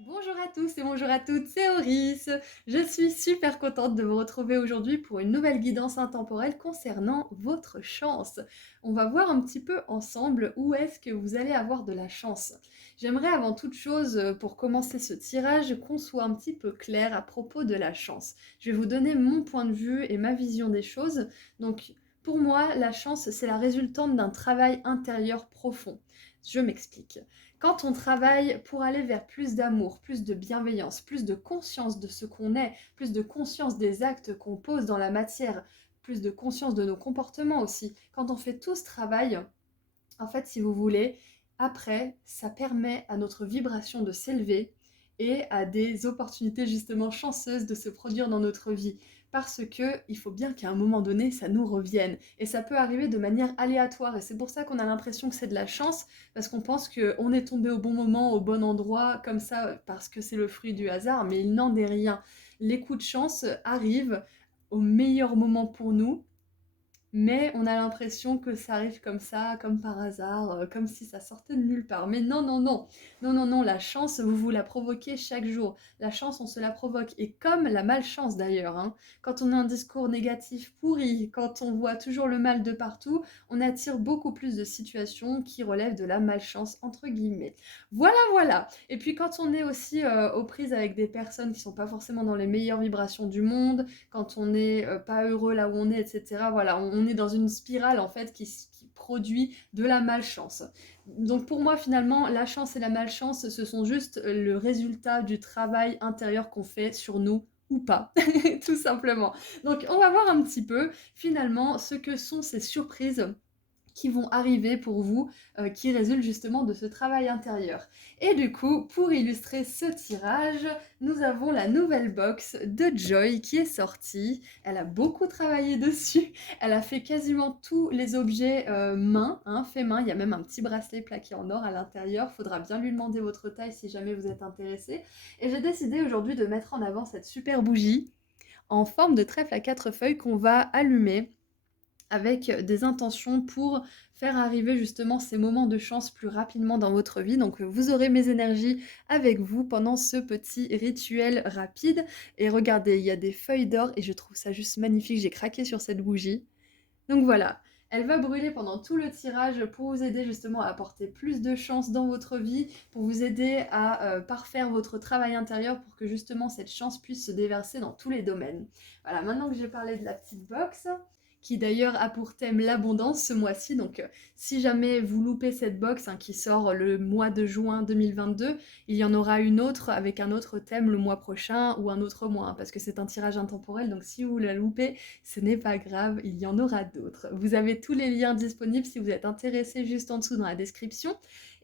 Bonjour à tous et bonjour à toutes, c'est Auris. Je suis super contente de vous retrouver aujourd'hui pour une nouvelle guidance intemporelle concernant votre chance. On va voir un petit peu ensemble où est-ce que vous allez avoir de la chance. J'aimerais avant toute chose, pour commencer ce tirage, qu'on soit un petit peu clair à propos de la chance. Je vais vous donner mon point de vue et ma vision des choses. Donc, pour moi, la chance, c'est la résultante d'un travail intérieur profond. Je m'explique. Quand on travaille pour aller vers plus d'amour, plus de bienveillance, plus de conscience de ce qu'on est, plus de conscience des actes qu'on pose dans la matière, plus de conscience de nos comportements aussi, quand on fait tout ce travail, en fait, si vous voulez, après, ça permet à notre vibration de s'élever et à des opportunités justement chanceuses de se produire dans notre vie. Parce que il faut bien qu'à un moment donné, ça nous revienne. Et ça peut arriver de manière aléatoire. Et c'est pour ça qu'on a l'impression que c'est de la chance, parce qu'on pense qu'on est tombé au bon moment, au bon endroit, comme ça, parce que c'est le fruit du hasard. Mais il n'en est rien. Les coups de chance arrivent au meilleur moment pour nous, mais on a l'impression que ça arrive comme ça, comme par hasard, comme si ça sortait de nulle part. Mais non, non, non. Non, non, non, la chance, vous vous la provoquez chaque jour. La chance, on se la provoque. Et comme la malchance d'ailleurs, hein. Quand on a un discours négatif pourri, quand on voit toujours le mal de partout, on attire beaucoup plus de situations qui relèvent de la malchance, entre guillemets. Voilà, voilà. Et puis quand on est aussi aux prises avec des personnes qui sont pas forcément dans les meilleures vibrations du monde, quand on n'est pas heureux là où on est, etc. Voilà, on est dans une spirale en fait qui produit de la malchance. Donc pour moi finalement, la chance et la malchance, ce sont juste le résultat du travail intérieur qu'on fait sur nous ou pas, tout simplement. Donc on va voir un petit peu finalement ce que sont ces surprises qui vont arriver pour vous, qui résultent justement de ce travail intérieur. Et du coup, pour illustrer ce tirage, nous avons la nouvelle box de Joy qui est sortie. Elle a beaucoup travaillé dessus. Elle a fait quasiment tous les objets main, hein, fait main. Il y a même un petit bracelet plaqué en or à l'intérieur. Faudra bien lui demander votre taille si jamais vous êtes intéressé. Et j'ai décidé aujourd'hui de mettre en avant cette super bougie en forme de trèfle à 4 feuilles qu'on va allumer avec des intentions pour faire arriver justement ces moments de chance plus rapidement dans votre vie. Donc vous aurez mes énergies avec vous pendant ce petit rituel rapide. Et regardez, il y a des feuilles d'or et je trouve ça juste magnifique. J'ai craqué sur cette bougie. Donc voilà, elle va brûler pendant tout le tirage pour vous aider justement à apporter plus de chance dans votre vie, pour vous aider à parfaire votre travail intérieur pour que justement cette chance puisse se déverser dans tous les domaines. Voilà, maintenant que j'ai parlé de la petite box, qui d'ailleurs a pour thème l'abondance ce mois-ci, donc si jamais vous loupez cette box hein, qui sort le mois de juin 2022, il y en aura une autre avec un autre thème le mois prochain ou un autre mois, hein, parce que c'est un tirage intemporel, donc si vous la loupez, ce n'est pas grave, il y en aura d'autres. Vous avez tous les liens disponibles si vous êtes intéressé juste en dessous dans la description.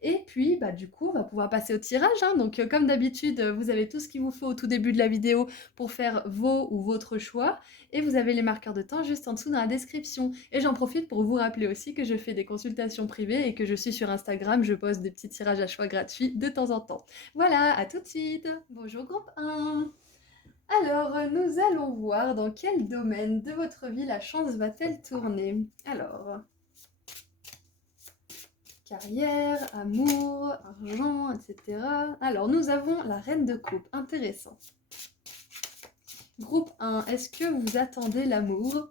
Et puis, bah, du coup, on va pouvoir passer au tirage, hein. Donc, comme d'habitude, vous avez tout ce qu'il vous faut au tout début de la vidéo pour faire vos ou votre choix. Et vous avez les marqueurs de temps juste en dessous dans la description. Et j'en profite pour vous rappeler aussi que je fais des consultations privées et que je suis sur Instagram. Je poste des petits tirages à choix gratuits de temps en temps. Voilà, à tout de suite. Bonjour groupe 1. Alors, nous allons voir dans quel domaine de votre vie la chance va-t-elle tourner. Alors, carrière, amour, argent, etc. Alors, nous avons la reine de coupe. Intéressant. Groupe 1, est-ce que vous attendez l'amour?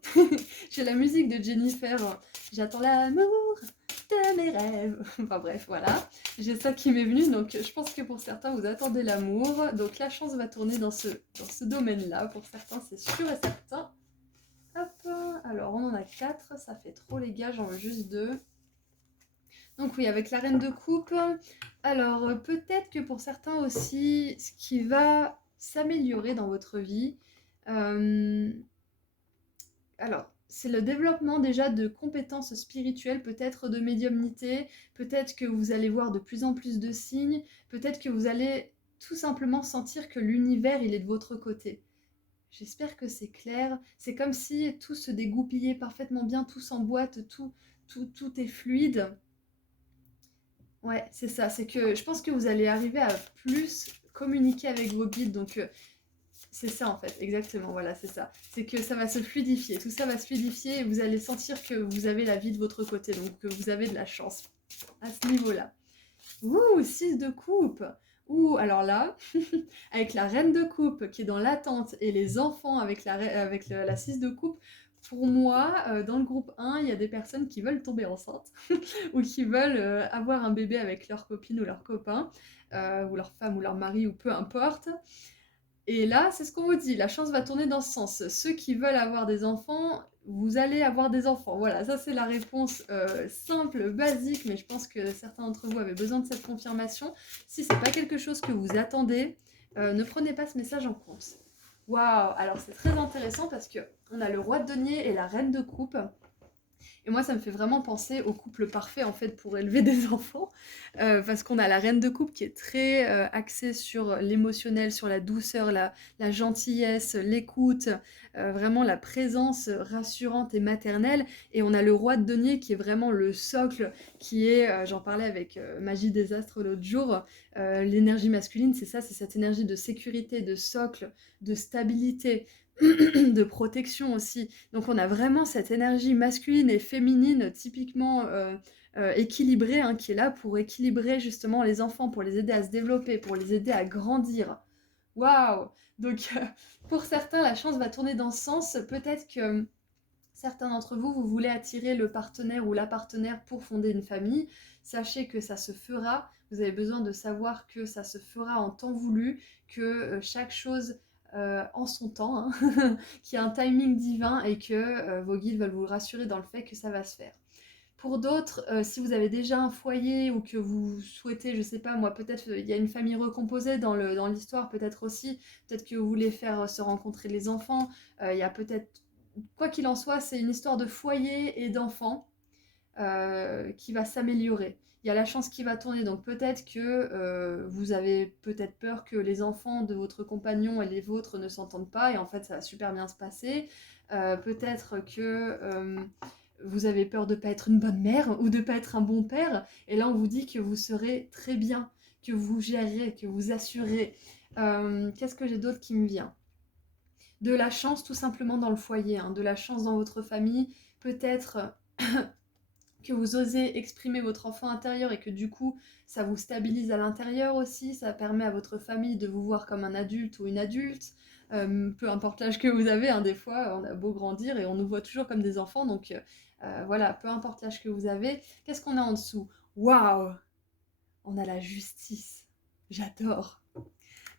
J'ai la musique de Jennifer. J'attends l'amour de mes rêves. Enfin bref, voilà. J'ai ça qui m'est venu, donc je pense que pour certains, vous attendez l'amour. Donc la chance va tourner dans ce domaine-là. Pour certains, c'est sûr et certain. Hop, alors on en a 4, ça fait trop les gars, j'en veux juste 2. Donc oui, avec la reine de coupe, alors peut-être que pour certains aussi, ce qui va s'améliorer dans votre vie, euh, alors c'est le développement déjà de compétences spirituelles, peut-être de médiumnité, peut-être que vous allez voir de plus en plus de signes, peut-être que vous allez tout simplement sentir que l'univers, il est de votre côté. J'espère que c'est clair. C'est comme si tout se dégoupillait parfaitement bien, tout s'emboîte, tout est fluide. Ouais, c'est ça. C'est que je pense que vous allez arriver à plus communiquer avec vos guides. Donc, c'est ça en fait, exactement. Voilà, c'est ça. C'est que ça va se fluidifier. Tout ça va se fluidifier et vous allez sentir que vous avez la vie de votre côté. Donc, que vous avez de la chance à ce niveau-là. Ouh, 6 de coupe. Ou alors là, avec la reine de coupe qui est dans l'attente et les enfants avec la 6 de coupe, pour moi, dans le groupe 1, il y a des personnes qui veulent tomber enceintes ou qui veulent avoir un bébé avec leur copine ou leur copain, ou leur femme ou leur mari ou peu importe. Et là, c'est ce qu'on vous dit, la chance va tourner dans ce sens. Ceux qui veulent avoir des enfants, vous allez avoir des enfants. Voilà, ça c'est la réponse simple, basique, mais je pense que certains d'entre vous avaient besoin de cette confirmation. Si c'est pas quelque chose que vous attendez, ne prenez pas ce message en compte. Waouh, alors c'est très intéressant parce que on a le roi de denier et la reine de coupe. Et moi, ça me fait vraiment penser au couple parfait en fait pour élever des enfants, parce qu'on a la reine de coupe qui est très axée sur l'émotionnel, sur la douceur, la gentillesse, l'écoute, vraiment la présence rassurante et maternelle. Et on a le roi de denier qui est vraiment le socle, qui est, j'en parlais avec Magie des Astres l'autre jour, l'énergie masculine, c'est ça, c'est cette énergie de sécurité, de socle, de stabilité, de protection aussi. Donc on a vraiment cette énergie masculine et féminine typiquement équilibrée, hein, qui est là pour équilibrer justement les enfants, pour les aider à se développer, pour les aider à grandir. Waouh! Donc pour certains, la chance va tourner dans ce sens. Peut-être que certains d'entre vous, vous voulez attirer le partenaire ou la partenaire pour fonder une famille. Sachez que ça se fera. Vous avez besoin de savoir que ça se fera en temps voulu, que chaque chose en son temps, hein, qu'il y a un timing divin et que vos guides veulent vous rassurer dans le fait que ça va se faire. Pour d'autres, si vous avez déjà un foyer ou que vous souhaitez, je sais pas moi, peut-être il y a une famille recomposée dans l'histoire, peut-être aussi, peut-être que vous voulez faire se rencontrer les enfants, il y a peut-être, quoi qu'il en soit, c'est une histoire de foyer et d'enfants qui va s'améliorer. Il y a la chance qui va tourner, donc peut-être que vous avez peut-être peur que les enfants de votre compagnon et les vôtres ne s'entendent pas, et en fait ça va super bien se passer. Peut-être que vous avez peur de ne pas être une bonne mère ou de ne pas être un bon père, et là on vous dit que vous serez très bien, que vous gérerez, que vous assurez. Qu'est-ce que j'ai d'autre qui me vient? De la chance tout simplement dans le foyer, hein, de la chance dans votre famille, peut-être que vous osez exprimer votre enfant intérieur et que du coup ça vous stabilise à l'intérieur aussi, ça permet à votre famille de vous voir comme un adulte ou une adulte, peu importe l'âge que vous avez, hein, des fois on a beau grandir et on nous voit toujours comme des enfants, donc voilà, peu importe l'âge que vous avez. Qu'est-ce qu'on a en dessous? Waouh! On a la justice. J'adore.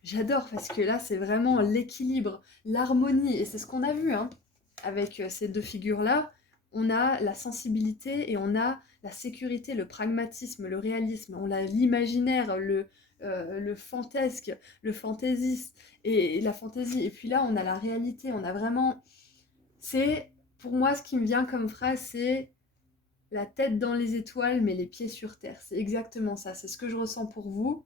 J'adore parce que là c'est vraiment l'équilibre, l'harmonie, et c'est ce qu'on a vu, hein, avec ces deux figures-là. On a la sensibilité et on a la sécurité, le pragmatisme, le réalisme, on a l'imaginaire, le fantasque, le fantaisiste et la fantaisie. Et puis là, on a la réalité, on a vraiment... C'est, pour moi, ce qui me vient comme phrase, c'est la tête dans les étoiles, mais les pieds sur terre. C'est exactement ça, c'est ce que je ressens pour vous.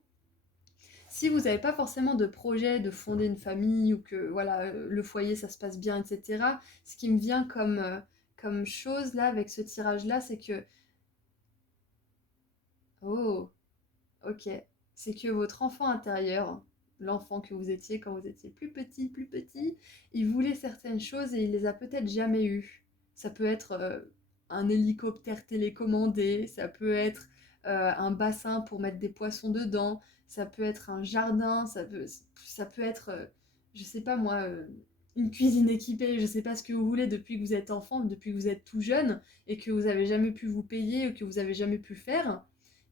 Si vous n'avez pas forcément de projet de fonder une famille ou que voilà, le foyer ça se passe bien, etc., ce qui me vient comme chose là avec ce tirage-là, c'est que, oh, ok, c'est que votre enfant intérieur, l'enfant que vous étiez quand vous étiez plus petit, il voulait certaines choses et il les a peut-être jamais eues. Ça peut être un hélicoptère télécommandé, ça peut être un bassin pour mettre des poissons dedans, ça peut être un jardin, ça peut être, je sais pas moi, une cuisine équipée, je sais pas ce que vous voulez depuis que vous êtes enfant, depuis que vous êtes tout jeune et que vous avez jamais pu vous payer ou que vous avez jamais pu faire.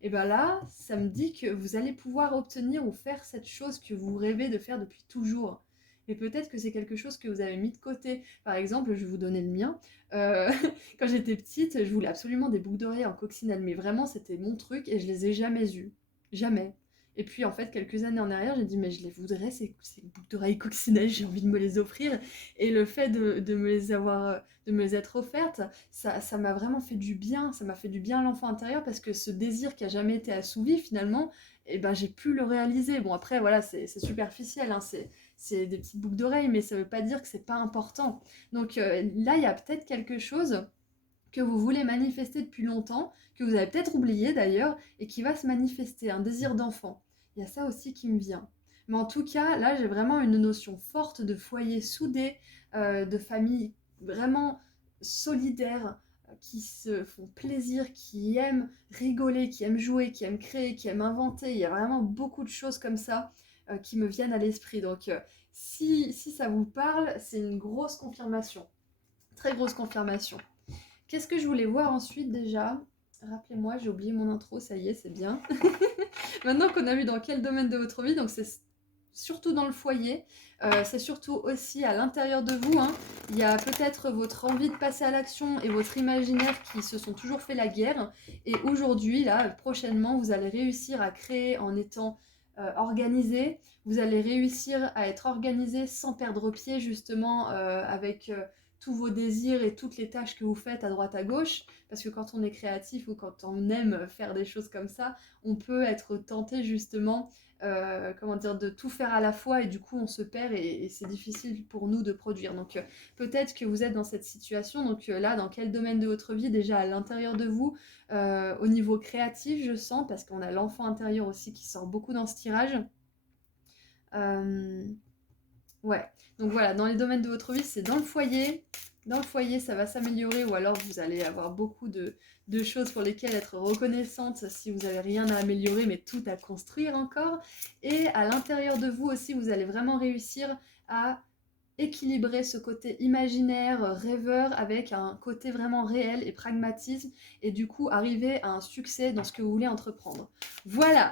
Et bien là, ça me dit que vous allez pouvoir obtenir ou faire cette chose que vous rêvez de faire depuis toujours. Et peut-être que c'est quelque chose que vous avez mis de côté. Par exemple, je vais vous donner le mien. Euh, quand j'étais petite, je voulais absolument des boucles d'oreilles en coccinelle, mais vraiment c'était mon truc et je les ai jamais eues. Jamais. Et puis en fait, quelques années en arrière, j'ai dit mais je les voudrais, ces boucles d'oreilles coccinelles, j'ai envie de me les offrir. Et le fait de me les avoir, de me les être offertes, ça m'a vraiment fait du bien, ça m'a fait du bien à l'enfant intérieur parce que ce désir qui a jamais été assouvi finalement, eh ben, j'ai pu le réaliser. Bon après voilà, c'est superficiel, hein, c'est des petites boucles d'oreilles, mais ça veut pas dire que c'est pas important. Donc là, il y a peut-être quelque chose que vous voulez manifester depuis longtemps, que vous avez peut-être oublié d'ailleurs, et qui va se manifester, un désir d'enfant. Il y a ça aussi qui me vient. Mais en tout cas, là, j'ai vraiment une notion forte de foyer soudé, de famille vraiment solidaire, qui se font plaisir, qui aiment rigoler, qui aiment jouer, qui aiment créer, qui aiment inventer. Il y a vraiment beaucoup de choses comme ça qui me viennent à l'esprit. Donc si ça vous parle, c'est une grosse confirmation. Très grosse confirmation. Qu'est-ce que je voulais voir ensuite déjà? Rappelez-moi, j'ai oublié mon intro, ça y est, c'est bien. Maintenant qu'on a vu dans quel domaine de votre vie, donc c'est surtout dans le foyer, c'est surtout aussi à l'intérieur de vous. Hein. Il y a peut-être votre envie de passer à l'action et votre imaginaire qui se sont toujours fait la guerre. Et aujourd'hui, là, prochainement, vous allez réussir à créer en étant organisé. Vous allez réussir à être organisé sans perdre pied, justement, avec tous vos désirs et toutes les tâches que vous faites à droite à gauche. Parce que quand on est créatif ou quand on aime faire des choses comme ça, on peut être tenté justement de tout faire à la fois et du coup on se perd et c'est difficile pour nous de produire. Donc peut-être que vous êtes dans cette situation, donc là dans quel domaine de votre vie déjà à l'intérieur de vous, au niveau créatif je sens, parce qu'on a l'enfant intérieur aussi qui sort beaucoup dans ce tirage. Ouais, donc voilà, dans les domaines de votre vie, c'est dans le foyer. Dans le foyer, ça va s'améliorer ou alors vous allez avoir beaucoup de choses pour lesquelles être reconnaissante si vous n'avez rien à améliorer mais tout à construire encore. Et à l'intérieur de vous aussi, vous allez vraiment réussir à équilibrer ce côté imaginaire, rêveur avec un côté vraiment réel et pragmatisme et du coup arriver à un succès dans ce que vous voulez entreprendre. Voilà.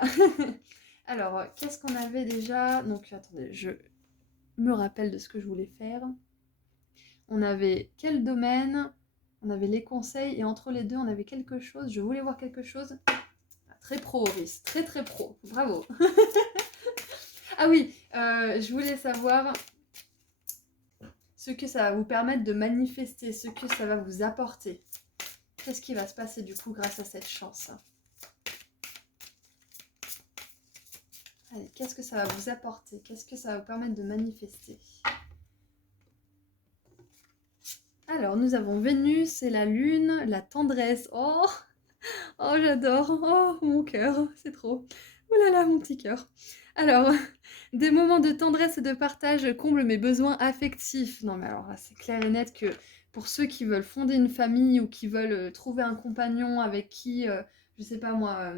Alors, qu'est-ce qu'on avait déjà? Donc, attendez, je me rappelle de ce que je voulais faire. On avait quel domaine? On avait les conseils et entre les deux, on avait quelque chose. Je voulais voir quelque chose. Ah, très pro, Auris. Très très pro. Bravo. Ah oui, je voulais savoir ce que ça va vous permettre de manifester, ce que ça va vous apporter. Qu'est-ce qui va se passer du coup grâce à cette chance? Allez, qu'est-ce que ça va vous apporter? Qu'est-ce que ça va vous permettre de manifester? Alors, nous avons Vénus et la Lune, la tendresse. Oh, oh j'adore. Oh, mon cœur, c'est trop. Oh là là, mon petit cœur. Alors, des moments de tendresse et de partage comblent mes besoins affectifs. Non, mais alors là, c'est clair et net que pour ceux qui veulent fonder une famille ou qui veulent trouver un compagnon avec qui, je sais pas moi,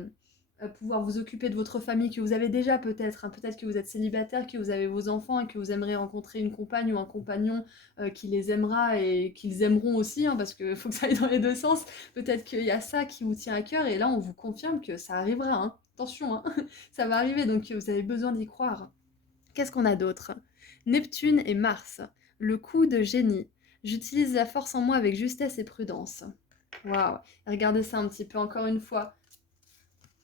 pouvoir vous occuper de votre famille que vous avez déjà peut-être, hein, peut-être que vous êtes célibataire, que vous avez vos enfants et que vous aimeriez rencontrer une compagne ou un compagnon qui les aimera et qu'ils aimeront aussi, hein, parce qu'il faut que ça aille dans les deux sens. Peut-être qu'il y a ça qui vous tient à cœur et là on vous confirme que ça arrivera. Hein. Attention, hein, ça va arriver, donc vous avez besoin d'y croire. Qu'est-ce qu'on a d'autre? Neptune et Mars, le coup de génie. J'utilise la force en moi avec justesse et prudence. Waouh, regardez ça un petit peu encore une fois.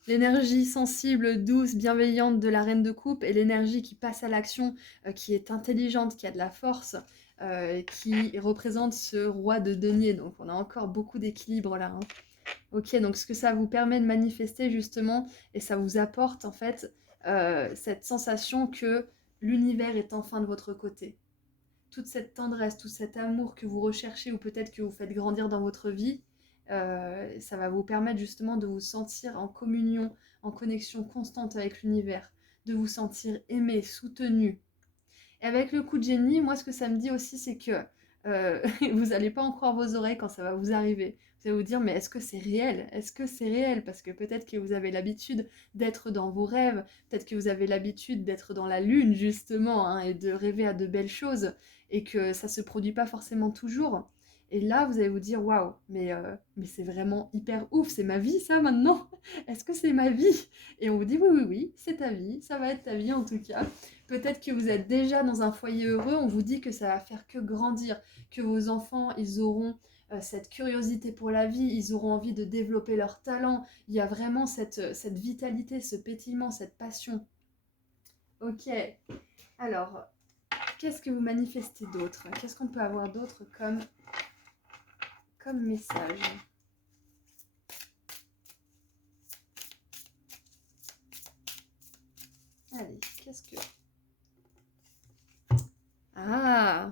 L'énergie sensible, douce, bienveillante de la reine de coupe et l'énergie qui passe à l'action, qui est intelligente, qui a de la force, qui représente ce roi de denier. Donc on a encore beaucoup d'équilibre là. Hein. Ok, donc ce que ça vous permet de manifester justement, et ça vous apporte en fait cette sensation que l'univers est enfin de votre côté. Toute cette tendresse, tout cet amour que vous recherchez ou peut-être que vous faites grandir dans votre vie, ça va vous permettre justement de vous sentir en communion, en connexion constante avec l'univers, de vous sentir aimé, soutenu. Et avec le coup de génie, moi ce que ça me dit aussi, c'est que vous n'allez pas en croire vos oreilles quand ça va vous arriver. Vous allez vous dire, mais est-ce que c'est réel? Est-ce que c'est réel? Parce que peut-être que vous avez l'habitude d'être dans vos rêves, peut-être que vous avez l'habitude d'être dans la lune, justement, hein, et de rêver à de belles choses, et que ça se produit pas forcément toujours. Et là, vous allez vous dire, waouh, mais c'est vraiment hyper ouf, c'est ma vie ça maintenant? Est-ce que c'est ma vie? Et on vous dit, oui, oui, oui, c'est ta vie, ça va être ta vie en tout cas. Peut-être que vous êtes déjà dans un foyer heureux, on vous dit que ça va faire que grandir, que vos enfants, ils auront cette curiosité pour la vie, ils auront envie de développer leur talent. Il y a vraiment cette vitalité, ce pétillement, cette passion. Ok, alors, qu'est-ce que vous manifestez d'autre? Qu'est-ce qu'on peut avoir d'autre comme message? Allez, qu'est-ce que... Ah!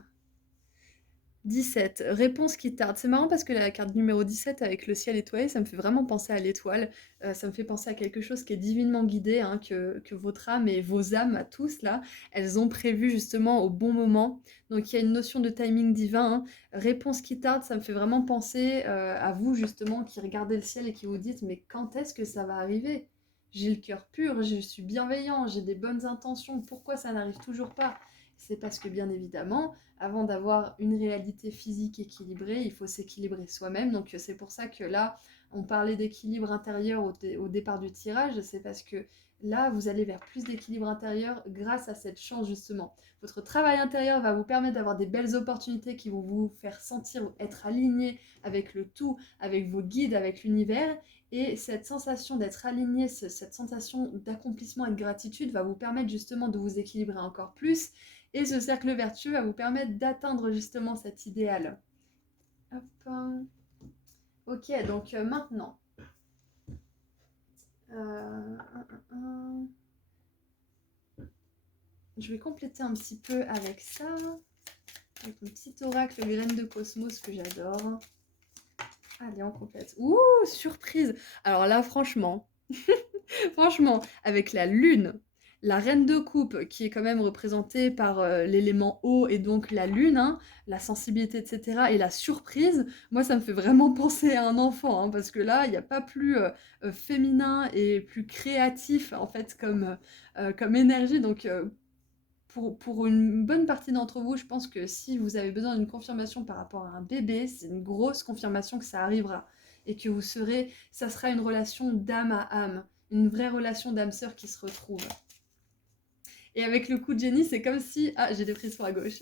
17, réponse qui tarde. C'est marrant parce que la carte numéro 17 avec le ciel étoilé, ça me fait vraiment penser à l'étoile. Ça me fait penser à quelque chose qui est divinement guidé, hein, que votre âme et vos âmes à tous là, elles ont prévu justement au bon moment. Donc il y a une notion de timing divin, hein. Réponse qui tarde, ça me fait vraiment penser à vous justement qui regardez le ciel et qui vous dites mais quand est-ce que ça va arriver? J'ai le cœur pur, je suis bienveillant, j'ai des bonnes intentions, pourquoi ça n'arrive toujours pas? C'est parce que bien évidemment, avant d'avoir une réalité physique équilibrée, il faut s'équilibrer soi-même. Donc c'est pour ça que là, on parlait d'équilibre intérieur au départ du tirage, c'est parce que là, vous allez vers plus d'équilibre intérieur grâce à cette chance justement. Votre travail intérieur va vous permettre d'avoir des belles opportunités qui vont vous faire sentir être aligné avec le tout, avec vos guides, avec l'univers. Et cette sensation d'être aligné, cette sensation d'accomplissement et de gratitude va vous permettre justement de vous équilibrer encore plus. Et ce cercle vertueux va vous permettre d'atteindre justement cet idéal. Hop. Ok, donc maintenant, euh, je vais compléter un petit peu avec ça, avec mon petit oracle graine de cosmos que j'adore. Allez, on complète. Ouh, surprise! Alors là, franchement, franchement, avec la lune, la reine de coupe, qui est quand même représentée par l'élément eau et donc la lune, hein, la sensibilité, etc., et la surprise, moi, ça me fait vraiment penser à un enfant, hein, parce que là, il n'y a pas plus féminin et plus créatif, en fait, comme énergie. Donc, pour une bonne partie d'entre vous, je pense que si vous avez besoin d'une confirmation par rapport à un bébé, c'est une grosse confirmation que ça arrivera. Et que ça sera une relation d'âme à âme, une vraie relation d'âme-sœur qui se retrouve. Et avec le coup de génie, c'est comme si... Ah, j'ai des frissons à gauche.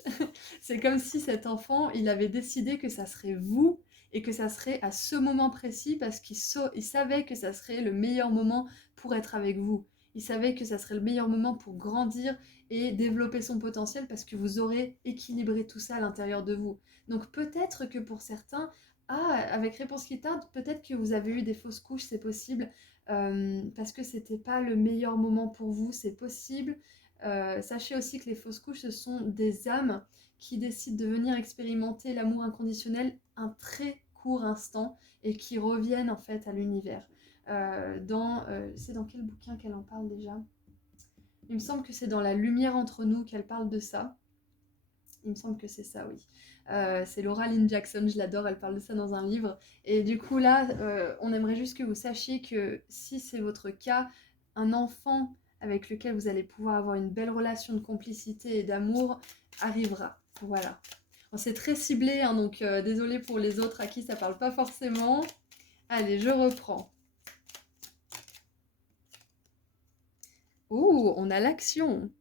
C'est comme si cet enfant, il avait décidé que ça serait vous et que ça serait à ce moment précis parce il savait que ça serait le meilleur moment pour être avec vous. Il savait que ça serait le meilleur moment pour grandir et développer son potentiel parce que vous aurez équilibré tout ça à l'intérieur de vous. Donc peut-être que pour certains, avec réponse qui tarde, peut-être que vous avez eu des fausses couches, c'est possible, parce que c'était pas le meilleur moment pour vous, c'est possible. Sachez aussi que les fausses couches, ce sont des âmes qui décident de venir expérimenter l'amour inconditionnel un très court instant et qui reviennent en fait à l'univers. C'est dans quel bouquin qu'elle en parle déjà? Il me semble que c'est dans La lumière entre nous qu'elle parle de ça. Il me semble que c'est ça, oui. C'est Laura Lynn Jackson, je l'adore, elle parle de ça dans un livre. Et du coup là, on aimerait juste que vous sachiez que si c'est votre cas, un enfant avec lequel vous allez pouvoir avoir une belle relation de complicité et d'amour arrivera. Voilà. Bon, c'est très ciblé, hein, donc désolée pour les autres à qui ça parle pas forcément. Allez, je reprends. Ouh, on a l'action.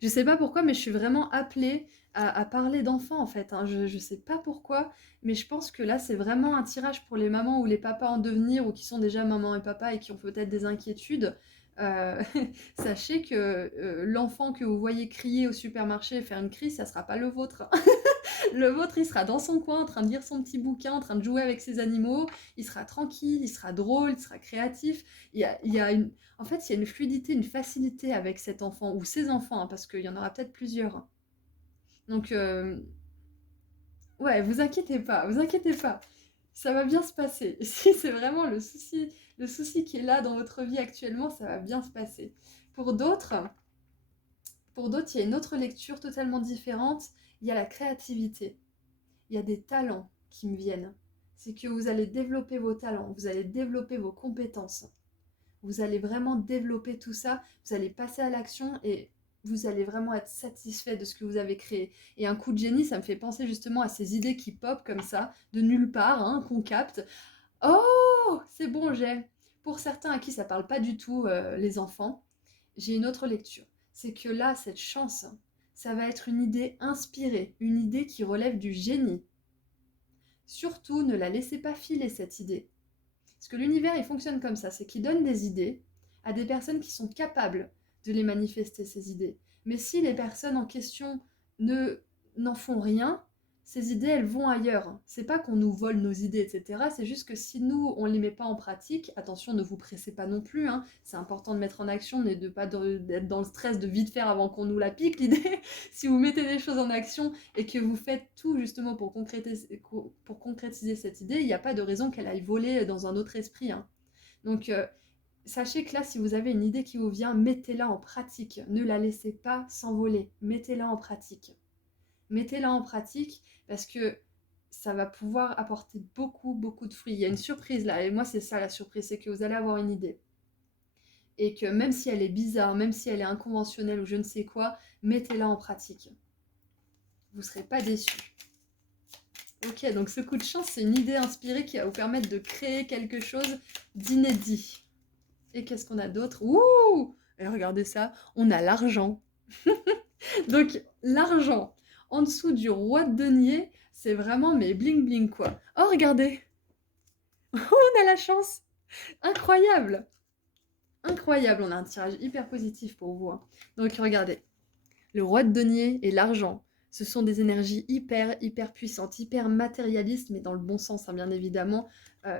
Je sais pas pourquoi, mais je suis vraiment appelée à parler d'enfants en fait, hein. Je sais pas pourquoi, mais je pense que là, c'est vraiment un tirage pour les mamans ou les papas en devenir ou qui sont déjà maman et papa et qui ont peut-être des inquiétudes. Euh, Sachez que l'enfant que vous voyez crier au supermarché et faire une crise, ça sera pas le vôtre. Le vôtre, il sera dans son coin en train de lire son petit bouquin, en train de jouer avec ses animaux. Il sera tranquille, il sera drôle, il sera créatif. Il y a une... En fait, il y a une fluidité, une facilité avec cet enfant, ou ces enfants, hein, parce qu'il y en aura peut-être plusieurs, hein. Donc, ouais, vous inquiétez pas, vous inquiétez pas. Ça va bien se passer. Si c'est vraiment le souci qui est là dans votre vie actuellement, ça va bien se passer. Pour d'autres, pour d'autres, il y a une autre lecture totalement différente. Il y a la créativité. Il y a des talents qui me viennent. C'est que vous allez développer vos talents, vous allez développer vos compétences. Vous allez vraiment développer tout ça, vous allez passer à l'action et vous allez vraiment être satisfait de ce que vous avez créé. Et un coup de génie, ça me fait penser justement à ces idées qui pop comme ça, de nulle part, hein, qu'on capte. Oh, c'est bon, j'ai. Pour certains à qui ça parle pas du tout, les enfants, j'ai une autre lecture. C'est que là, cette chance, ça va être une idée inspirée, une idée qui relève du génie. Surtout, ne la laissez pas filer cette idée. Parce que l'univers, il fonctionne comme ça, c'est qu'il donne des idées à des personnes qui sont capables de les manifester, ces idées. Mais si les personnes en question n'en font rien, ces idées, elles vont ailleurs. C'est pas qu'on nous vole nos idées, etc. C'est juste que si nous, on les met pas en pratique, attention, ne vous pressez pas non plus, hein. C'est important de mettre en action et de pas d'être dans le stress de vite faire avant qu'on nous la pique, l'idée. Si vous mettez des choses en action et que vous faites tout justement pour concrétiser cette idée, il n'y a pas de raison qu'elle aille voler dans un autre esprit, hein. Donc, sachez que là, si vous avez une idée qui vous vient, mettez-la en pratique. Ne la laissez pas s'envoler. Mettez-la en pratique. Mettez-la en pratique parce que ça va pouvoir apporter beaucoup, beaucoup de fruits. Il y a une surprise là, et moi c'est ça la surprise, c'est que vous allez avoir une idée. Et que même si elle est bizarre, même si elle est inconventionnelle ou je ne sais quoi, mettez-la en pratique. Vous ne serez pas déçus. Ok, donc ce coup de chance, c'est une idée inspirée qui va vous permettre de créer quelque chose d'inédit. Et qu'est-ce qu'on a d'autre? Ouh! Et regardez ça, on a l'argent. Donc l'argent en dessous du roi de denier, c'est vraiment mais bling bling quoi. Oh regardez, on a la chance, incroyable, incroyable. On a un tirage hyper positif pour vous, hein. Donc regardez, le roi de denier et l'argent, ce sont des énergies hyper puissantes, hyper matérialistes, mais dans le bon sens, hein, bien évidemment,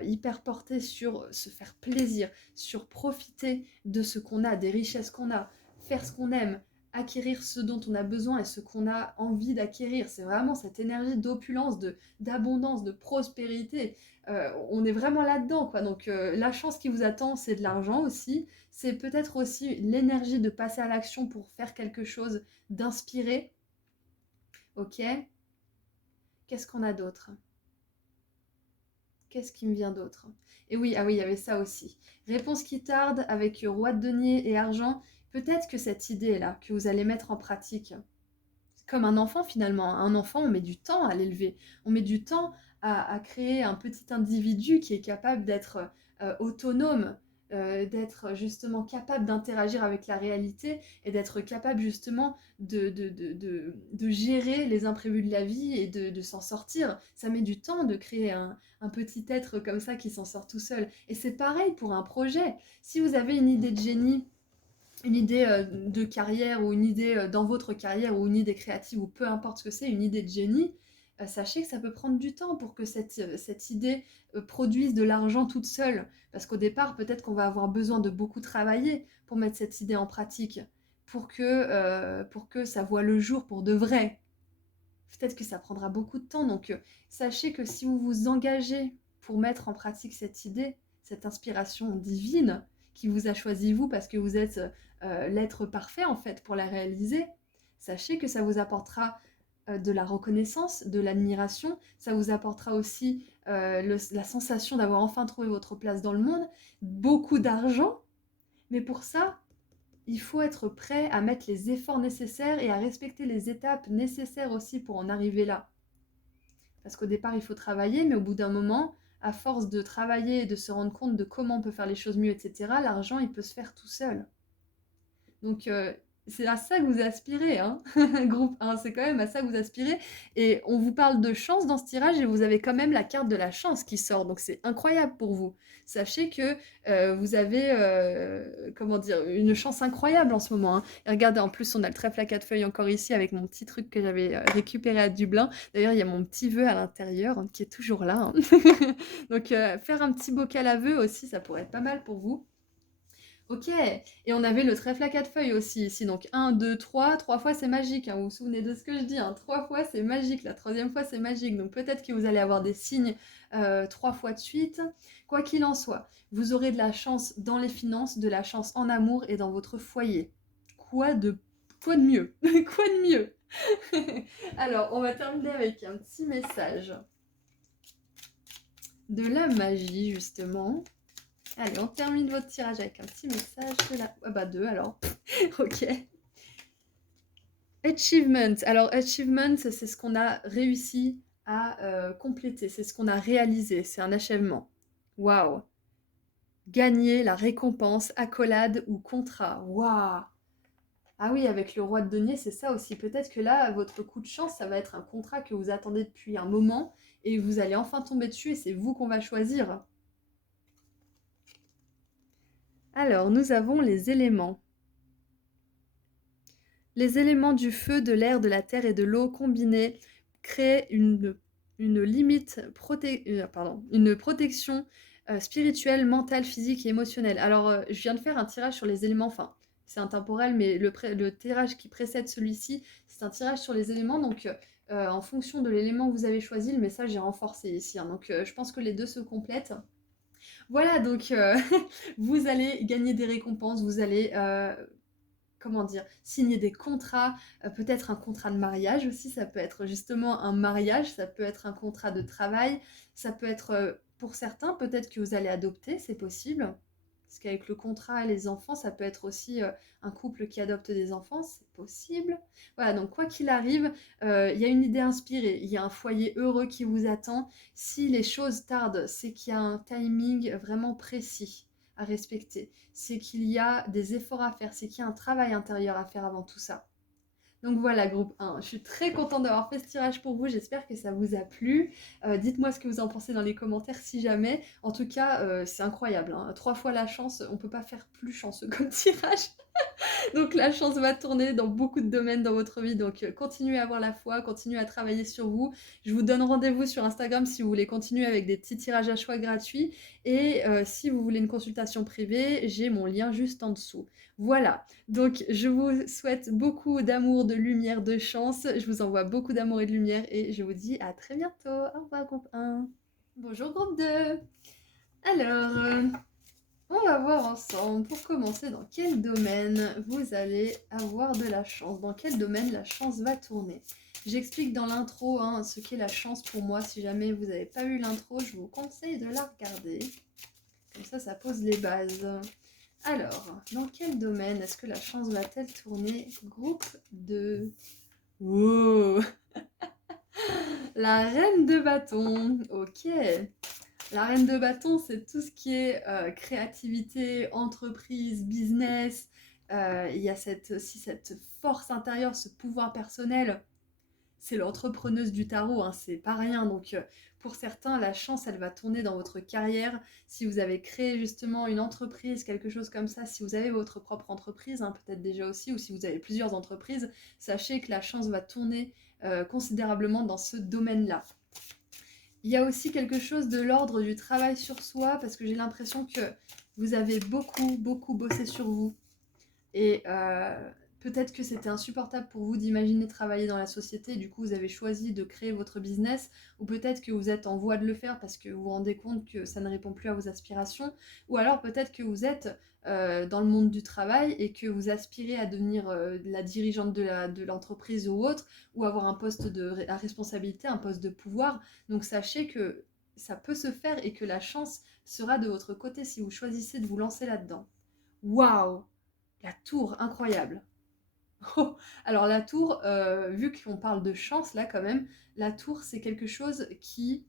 hyper portées sur se faire plaisir, sur profiter de ce qu'on a, des richesses qu'on a, faire ce qu'on aime, acquérir ce dont on a besoin et ce qu'on a envie d'acquérir. C'est vraiment cette énergie d'opulence, d'abondance, de prospérité. On est vraiment là-dedans, quoi. Donc la chance qui vous attend, c'est de l'argent aussi. C'est peut-être aussi l'énergie de passer à l'action pour faire quelque chose d'inspirer. Ok. Qu'est-ce qu'on a d'autre? Qu'est-ce qui me vient d'autre? Et oui, ah oui, il y avait ça aussi. Réponse qui tarde avec roi de denier et argent. Peut-être que cette idée-là, que vous allez mettre en pratique, comme un enfant finalement. Un enfant, on met du temps à l'élever. On met du temps à créer un petit individu qui est capable d'être autonome, d'être justement capable d'interagir avec la réalité et d'être capable justement de gérer les imprévus de la vie et de s'en sortir. Ça met du temps de créer un petit être comme ça qui s'en sort tout seul. Et c'est pareil pour un projet. Si vous avez une idée de génie, une idée de carrière ou une idée dans votre carrière ou une idée créative ou peu importe ce que c'est, une idée de génie, sachez que ça peut prendre du temps pour que cette idée produise de l'argent toute seule. Parce qu'au départ, peut-être qu'on va avoir besoin de beaucoup travailler pour mettre cette idée en pratique, pour que ça voit le jour pour de vrai. Peut-être que ça prendra beaucoup de temps. Donc sachez que si vous vous engagez pour mettre en pratique cette idée, cette inspiration divine qui vous a choisi vous parce que vous êtes l'être parfait en fait pour la réaliser, sachez que ça vous apportera de la reconnaissance, de l'admiration, ça vous apportera aussi la sensation d'avoir enfin trouvé votre place dans le monde, beaucoup d'argent, mais pour ça, il faut être prêt à mettre les efforts nécessaires et à respecter les étapes nécessaires aussi pour en arriver là. Parce qu'au départ, il faut travailler, mais au bout d'un moment, à force de travailler et de se rendre compte de comment on peut faire les choses mieux, etc., l'argent, il peut se faire tout seul. Donc, c'est à ça que vous aspirez, hein, groupe 1, c'est quand même à ça que vous aspirez. Et on vous parle de chance dans ce tirage et vous avez quand même la carte de la chance qui sort. Donc, c'est incroyable pour vous. Sachez que vous avez, comment dire, une chance incroyable en ce moment, hein. Et regardez, en plus, on a le trèfle à 4 feuilles encore ici avec mon petit truc que j'avais récupéré à Dublin. D'ailleurs, il y a mon petit vœu à l'intérieur hein, qui est toujours là, hein. Donc, faire un petit bocal à vœux aussi, ça pourrait être pas mal pour vous. Ok, et on avait le trèfle à 4 feuilles aussi ici, donc 1, 2, 3, 3 fois c'est magique, hein. Vous vous souvenez de ce que je dis, hein, 3 fois c'est magique, la troisième fois c'est magique, donc peut-être que vous allez avoir des signes 3 fois de suite. Quoi qu'il en soit, vous aurez de la chance dans les finances, de la chance en amour et dans votre foyer. Quoi de, quoi de mieux? Quoi de mieux? Alors, on va terminer avec un petit message de la magie justement. Allez, on termine votre tirage avec un petit message de la... Ah bah deux alors. Ok. Achievement. Alors, achievement, c'est ce qu'on a réussi à compléter. C'est ce qu'on a réalisé. C'est un achèvement. Waouh. Gagner la récompense, accolade ou contrat. Waouh. Ah oui, avec le roi de denier, c'est ça aussi. Peut-être que là, votre coup de chance, ça va être un contrat que vous attendez depuis un moment et vous allez enfin tomber dessus et c'est vous qu'on va choisir. Alors, nous avons les éléments. Les éléments du feu, de l'air, de la terre et de l'eau combinés créer une limite une protection, spirituelle, mentale, physique et émotionnelle. Alors, je viens de faire un tirage sur les éléments, enfin, c'est intemporel, mais le tirage qui précède celui-ci, c'est un tirage sur les éléments, donc en fonction de l'élément que vous avez choisi, le message est renforcé ici, hein, donc je pense que les 2 se complètent. Voilà, donc vous allez gagner des récompenses, vous allez, comment dire? Signer des contrats, peut-être un contrat de mariage aussi, ça peut être justement un mariage, ça peut être un contrat de travail, ça peut être, pour certains, peut-être que vous allez adopter, c'est possible. Parce qu'avec le contrat et les enfants, ça peut être aussi, un couple qui adopte des enfants, c'est possible. Voilà, donc quoi qu'il arrive, il y a une idée inspirée, il y a un foyer heureux qui vous attend. Si les choses tardent, c'est qu'il y a un timing vraiment précis à respecter, c'est qu'il y a des efforts à faire, c'est qu'il y a un travail intérieur à faire avant tout ça. Donc voilà, groupe 1, je suis très contente d'avoir fait ce tirage pour vous, j'espère que ça vous a plu. Dites-moi ce que vous en pensez dans les commentaires si jamais. En tout cas, c'est incroyable, hein. 3 fois la chance, on peut pas faire plus chanceux comme tirage. Donc la chance va tourner dans beaucoup de domaines dans votre vie, donc continuez à avoir la foi, continuez à travailler sur vous. Je vous donne rendez-vous sur Instagram si vous voulez continuer avec des petits tirages à choix gratuits et si vous voulez une consultation privée, j'ai mon lien juste en dessous. Voilà, donc je vous souhaite beaucoup d'amour, de lumière, de chance. Je vous envoie beaucoup d'amour et de lumière et je vous dis à très bientôt. Au revoir groupe 1. Bonjour groupe 2. Alors, on va voir ensemble, pour commencer, dans quel domaine vous allez avoir de la chance, dans quel domaine la chance va tourner. J'explique dans l'intro hein, ce qu'est la chance pour moi. Si jamais vous n'avez pas vu l'intro, je vous conseille de la regarder. Comme ça pose les bases. Alors, dans quel domaine est-ce que la chance va-t-elle tourner? Groupe 2. Oh La reine de bâton. Ok. La reine de bâton, c'est tout ce qui est créativité, entreprise, business. Il y a aussi cette force intérieure, ce pouvoir personnel. C'est l'entrepreneuse du tarot, hein, c'est pas rien. Donc pour certains, la chance, elle va tourner dans votre carrière. Si vous avez créé justement une entreprise, quelque chose comme ça, si vous avez votre propre entreprise, hein, peut-être déjà aussi, ou si vous avez plusieurs entreprises, sachez que la chance va tourner considérablement dans ce domaine-là. Il y a aussi quelque chose de l'ordre du travail sur soi, parce que j'ai l'impression que vous avez beaucoup bossé sur vous. Et peut-être que c'était insupportable pour vous d'imaginer travailler dans la société, et du coup vous avez choisi de créer votre business, ou peut-être que vous êtes en voie de le faire parce que vous vous rendez compte que ça ne répond plus à vos aspirations, ou alors peut-être que vous êtes dans le monde du travail et que vous aspirez à devenir la dirigeante de l'entreprise ou autre, ou avoir un poste à responsabilité, un poste de pouvoir. Donc sachez que ça peut se faire et que la chance sera de votre côté si vous choisissez de vous lancer là-dedans. Waouh! La tour, incroyable. Oh, alors la tour, vu qu'on parle de chance là quand même, la tour c'est quelque chose qui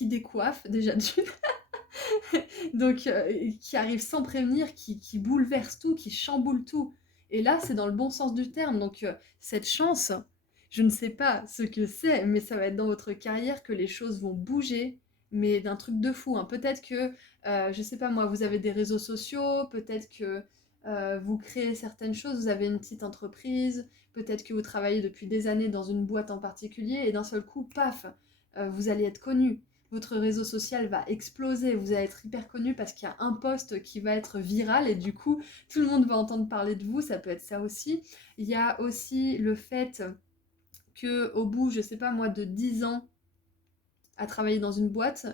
décoiffe déjà d'une, donc qui arrive sans prévenir, qui bouleverse tout, qui chamboule tout. Et là c'est dans le bon sens du terme, donc cette chance, je ne sais pas ce que c'est, mais ça va être dans votre carrière que les choses vont bouger, mais d'un truc de fou, hein. Peut-être que, je sais pas moi, vous avez des réseaux sociaux, peut-être que vous créez certaines choses, vous avez une petite entreprise, peut-être que vous travaillez depuis des années dans une boîte en particulier, et d'un seul coup, paf, vous allez être connu. Votre réseau social va exploser, vous allez être hyper connu parce qu'il y a un post qui va être viral et du coup, tout le monde va entendre parler de vous, ça peut être ça aussi. Il y a aussi le fait que au bout, je sais pas moi, de 10 ans à travailler dans une boîte,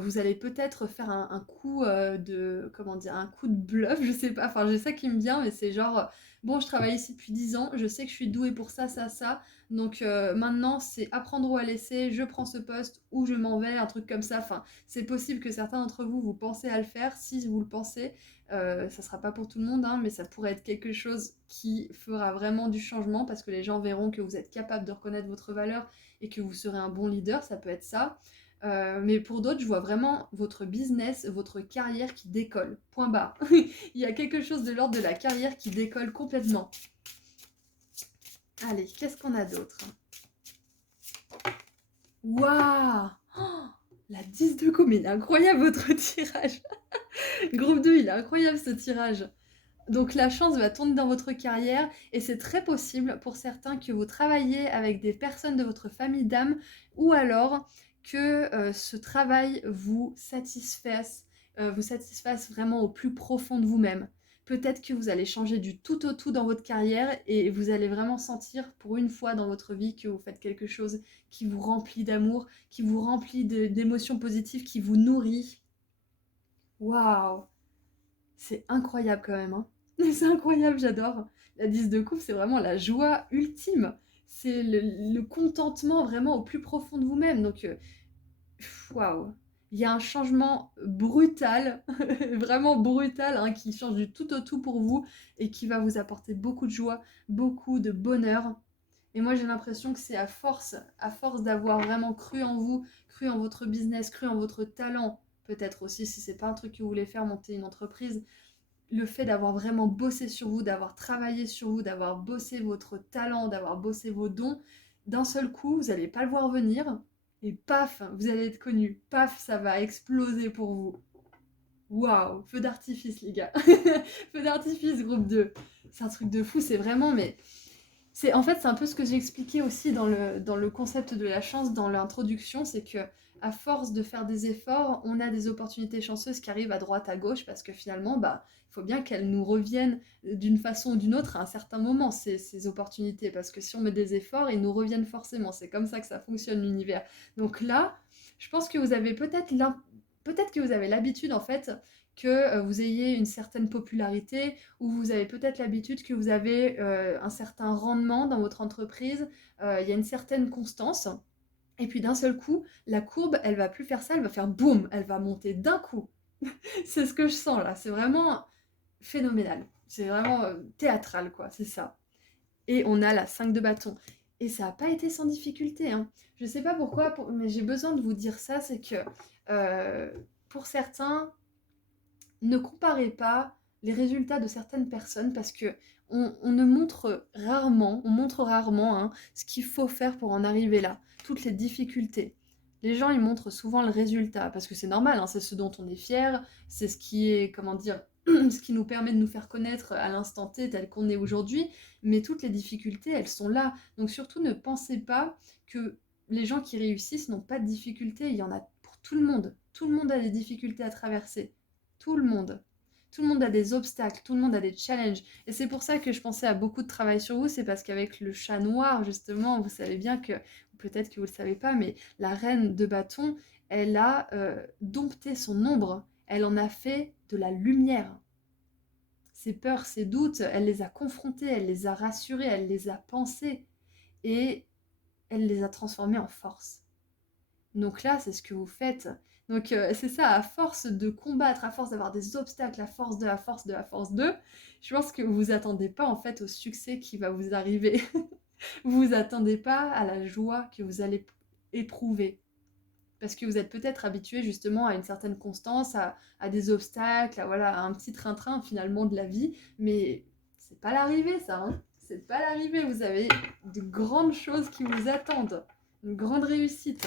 vous allez peut-être faire un coup comment dire, un coup de bluff, je sais pas, enfin j'ai ça qui me vient, mais c'est genre, bon je travaille ici depuis 10 ans, je sais que je suis douée pour ça, donc maintenant c'est apprendre ou à laisser, je prends ce poste ou je m'en vais, un truc comme ça, enfin c'est possible que certains d'entre vous, vous pensez à le faire, si vous le pensez, ça sera pas pour tout le monde, hein, mais ça pourrait être quelque chose qui fera vraiment du changement, parce que les gens verront que vous êtes capable de reconnaître votre valeur et que vous serez un bon leader, ça peut être ça. Mais pour d'autres, je vois vraiment votre business, votre carrière qui décolle. Point barre. Il y a quelque chose de l'ordre de la carrière qui décolle complètement. Allez, qu'est-ce qu'on a d'autre? Waouh! Oh, la 10 de coupe, mais il est incroyable votre tirage. Groupe 2, il est incroyable ce tirage. Donc la chance va tourner dans votre carrière et c'est très possible pour certains que vous travaillez avec des personnes de votre famille d'âme ou alors que ce travail vous satisfasse vraiment au plus profond de vous-même. Peut-être que vous allez changer du tout au tout dans votre carrière et vous allez vraiment sentir pour une fois dans votre vie que vous faites quelque chose qui vous remplit d'amour, qui vous remplit d'émotions positives, qui vous nourrit. Waouh! C'est incroyable quand même, hein. C'est incroyable, j'adore. La 10 de coupe, c'est vraiment la joie ultime. C'est le contentement vraiment au plus profond de vous-même. Donc, waouh. Il y a un changement brutal, vraiment brutal, hein, qui change du tout au tout pour vous et qui va vous apporter beaucoup de joie, beaucoup de bonheur. Et moi, j'ai l'impression que c'est à force d'avoir vraiment cru en vous, cru en votre business, cru en votre talent, peut-être aussi si c'est pas un truc que vous voulez faire, monter une entreprise, le fait d'avoir vraiment bossé sur vous, d'avoir travaillé sur vous, d'avoir bossé votre talent, d'avoir bossé vos dons, d'un seul coup, vous n'allez pas le voir venir, et paf, vous allez être connu. Paf, ça va exploser pour vous. Waouh, feu d'artifice, les gars. Feu d'artifice, groupe 2. C'est un truc de fou, c'est vraiment, mais en fait, c'est un peu ce que j'ai expliqué aussi dans le concept de la chance, dans l'introduction, c'est que à force de faire des efforts, on a des opportunités chanceuses qui arrivent à droite, à gauche, parce que finalement, bah, il faut bien qu'elles nous reviennent d'une façon ou d'une autre à un certain moment, ces opportunités, parce que si on met des efforts, ils nous reviennent forcément. C'est comme ça que ça fonctionne l'univers. Donc là, je pense que vous avez peut-être que vous avez l'habitude, en fait, que vous ayez une certaine popularité, ou vous avez peut-être l'habitude que vous avez un certain rendement dans votre entreprise, il y a une certaine constance, et puis d'un seul coup, la courbe, elle va plus faire ça, elle va faire boum, elle va monter d'un coup. C'est ce que je sens là, c'est vraiment phénoménal, c'est vraiment théâtral quoi, c'est ça. Et on a la 5 de bâton. Et ça n'a pas été sans difficulté, hein. Je sais pas pourquoi, mais j'ai besoin de vous dire ça, c'est que pour certains, ne comparez pas les résultats de certaines personnes parce que on ne on montre rarement hein, ce qu'il faut faire pour en arriver là, toutes les difficultés. Les gens, ils montrent souvent le résultat parce que c'est normal, hein, c'est ce dont on est fier, c'est ce qui est, comment dire, ce qui nous permet de nous faire connaître à l'instant T tel qu'on est aujourd'hui, mais toutes les difficultés, elles sont là. Donc surtout, ne pensez pas que les gens qui réussissent n'ont pas de difficultés, il y en a pour tout le monde. Tout le monde a des difficultés à traverser. Tout le monde. Tout le monde a des obstacles, tout le monde a des challenges. Et c'est pour ça que je pensais à beaucoup de travail sur vous, c'est parce qu'avec le chat noir, justement, vous savez bien que, peut-être que vous ne le savez pas, mais la reine de bâton, elle a dompté son ombre, elle en a fait de la lumière. Ses peurs, ses doutes, elle les a confrontés, elle les a rassurés, elle les a pensés, et elle les a transformés en force. Donc là, c'est ce que vous faites. Donc c'est ça, à force de combattre, à force d'avoir des obstacles, à force de, à force de, à force de, je pense que vous vous attendez pas en fait au succès qui va vous arriver. Vous vous attendez pas à la joie que vous allez éprouver. Parce que vous êtes peut-être habitué justement à une certaine constance, à des obstacles, voilà, à un petit train-train finalement de la vie. Mais c'est pas l'arrivée ça, hein. C'est pas l'arrivée, vous avez de grandes choses qui vous attendent. Une grande réussite.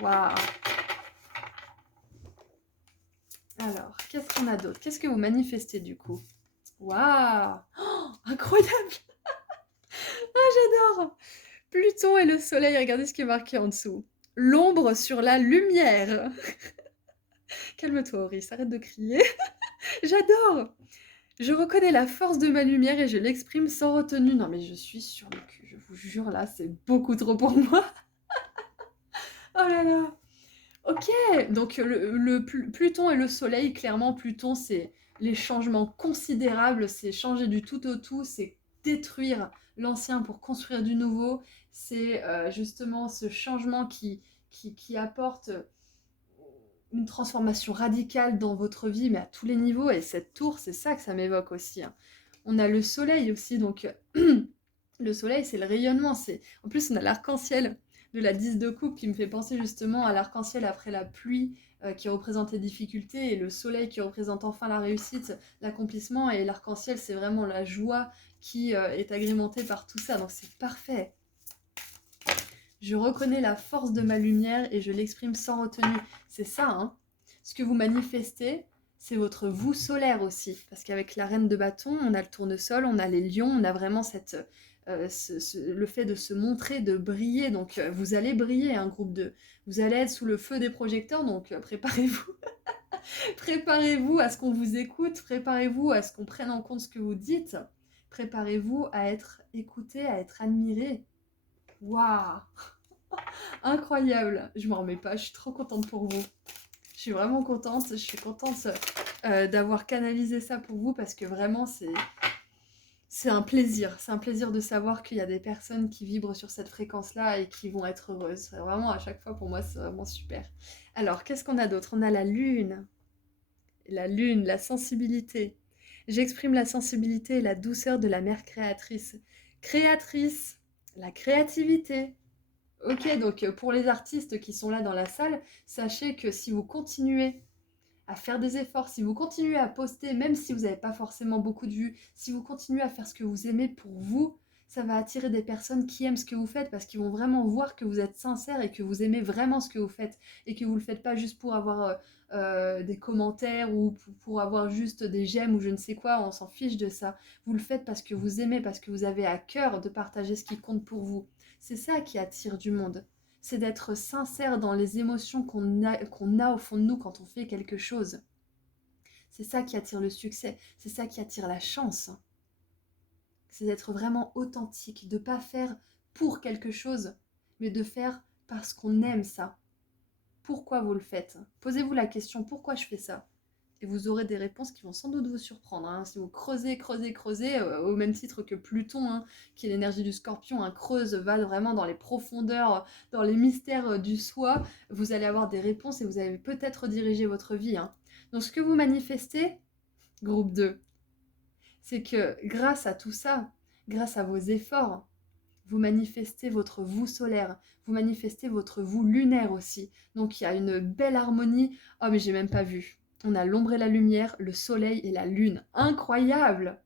Waouh. Alors, qu'est-ce qu'on a d'autre? Qu'est-ce que vous manifestez du coup? Waouh! Oh, incroyable! J'adore! Pluton et le soleil, regardez ce qui est marqué en dessous. L'ombre sur la lumière. Calme-toi, Auris, arrête de crier. J'adore! Je reconnais la force de ma lumière et je l'exprime sans retenue. Non mais je suis sur le cul, je vous jure là, c'est beaucoup trop pour moi. Oh là là! Ok, donc Pluton et le Soleil, clairement, Pluton, c'est les changements considérables, c'est changer du tout au tout, c'est détruire l'ancien pour construire du nouveau, c'est justement ce changement qui apporte une transformation radicale dans votre vie, mais à tous les niveaux, et cette tour, c'est ça que ça m'évoque aussi, hein. On a le Soleil aussi, donc le Soleil, c'est le rayonnement, en plus on a l'arc-en-ciel de la 10 de coupe qui me fait penser justement à l'arc-en-ciel après la pluie qui représente les difficultés et le soleil qui représente enfin la réussite, l'accomplissement et l'arc-en-ciel c'est vraiment la joie qui est agrémentée par tout ça, donc c'est parfait. Je reconnais la force de ma lumière et je l'exprime sans retenue. C'est ça, hein. Ce que vous manifestez, c'est votre vous solaire aussi. Parce qu'avec la reine de bâton, on a le tournesol, on a les lions, on a vraiment le fait de se montrer, de briller. Donc vous allez briller, un groupe de... Vous allez être sous le feu des projecteurs, donc préparez-vous. Préparez-vous à ce qu'on vous écoute, préparez-vous à ce qu'on prenne en compte ce que vous dites. Préparez-vous à être écouté, à être admiré. Waouh! Incroyable! Je m'en remets pas, je suis trop contente pour vous. Je suis vraiment contente, je suis contente d'avoir canalisé ça pour vous parce que vraiment c'est un plaisir. C'est un plaisir de savoir qu'il y a des personnes qui vibrent sur cette fréquence-là et qui vont être heureuses. Vraiment, à chaque fois, pour moi, c'est vraiment super. Alors, qu'est-ce qu'on a d'autre? On a la lune. La lune, la sensibilité. J'exprime la sensibilité et la douceur de la mère créatrice. Créatrice, la créativité. Ok, donc pour les artistes qui sont là dans la salle, sachez que si vous continuez à faire des efforts, si vous continuez à poster, même si vous n'avez pas forcément beaucoup de vues, si vous continuez à faire ce que vous aimez pour vous, ça va attirer des personnes qui aiment ce que vous faites parce qu'ils vont vraiment voir que vous êtes sincère et que vous aimez vraiment ce que vous faites et que vous ne le faites pas juste pour avoir des commentaires ou pour avoir juste des j'aime ou je ne sais quoi, on s'en fiche de ça. Vous le faites parce que vous aimez, parce que vous avez à cœur de partager ce qui compte pour vous. C'est ça qui attire du monde. C'est d'être sincère dans les émotions qu'on a au fond de nous quand on fait quelque chose. C'est ça qui attire le succès, c'est ça qui attire la chance. C'est d'être vraiment authentique, de ne pas faire pour quelque chose, mais de faire parce qu'on aime ça. Pourquoi vous le faites? Posez-vous la question, pourquoi je fais ça? Et vous aurez des réponses qui vont sans doute vous surprendre. Hein. Si vous creusez, au même titre que Pluton, hein, qui est l'énergie du scorpion, creuse, va vraiment dans les profondeurs, dans les mystères du soi, vous allez avoir des réponses et vous allez peut-être diriger votre vie. Hein. Donc ce que vous manifestez, groupe 2, c'est que grâce à tout ça, grâce à vos efforts, vous manifestez votre vous solaire, vous manifestez votre vous lunaire aussi. Donc il y a une belle harmonie. Oh mais j'ai même pas vu. On a l'ombre et la lumière, le soleil et la lune. Incroyable!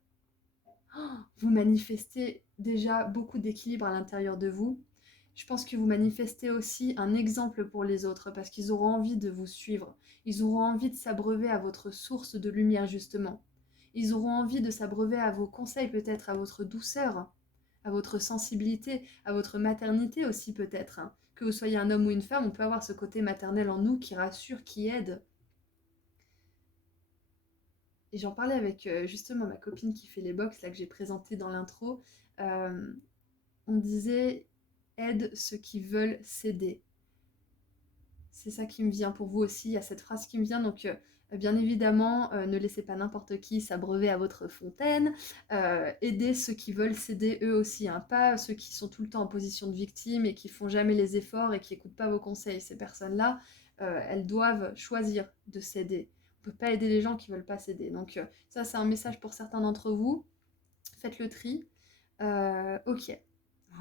Vous manifestez déjà beaucoup d'équilibre à l'intérieur de vous. Je pense que vous manifestez aussi un exemple pour les autres parce qu'ils auront envie de vous suivre. Ils auront envie de s'abreuver à votre source de lumière justement. Ils auront envie de s'abreuver à vos conseils peut-être, à votre douceur, à votre sensibilité, à votre maternité aussi peut-être. Hein. Que vous soyez un homme ou une femme, on peut avoir ce côté maternel en nous qui rassure, qui aide. Et j'en parlais avec justement ma copine qui fait les box, là que j'ai présenté dans l'intro. On disait aide ceux qui veulent s'aider. C'est ça qui me vient pour vous aussi, il y a cette phrase qui me vient, donc bien évidemment, ne laissez pas n'importe qui s'abreuver à votre fontaine, aidez ceux qui veulent s'aider eux aussi, hein, pas ceux qui sont tout le temps en position de victime et qui font jamais les efforts et qui n'écoutent pas vos conseils. Ces personnes-là, elles doivent choisir de s'aider. On ne peut pas aider les gens qui ne veulent pas s'aider. Donc ça, c'est un message pour certains d'entre vous. Faites le tri. Ok.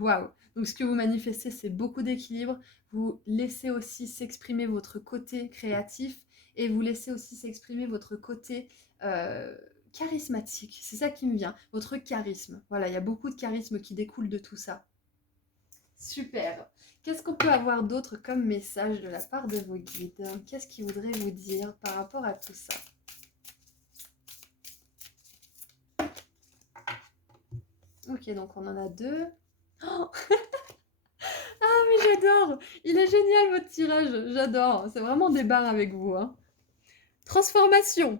Waouh! Donc ce que vous manifestez, c'est beaucoup d'équilibre. Vous laissez aussi s'exprimer votre côté créatif et vous laissez aussi s'exprimer votre côté charismatique. C'est ça qui me vient, votre charisme. Voilà, il y a beaucoup de charisme qui découle de tout ça. Super! Qu'est-ce qu'on peut avoir d'autre comme message de la part de vos guides? Qu'est-ce qu'ils voudraient vous dire par rapport à tout ça? Ok, donc on en a deux. Oh ah mais j'adore! Il est génial votre tirage, j'adore. C'est vraiment des barres avec vous. Hein. Transformation!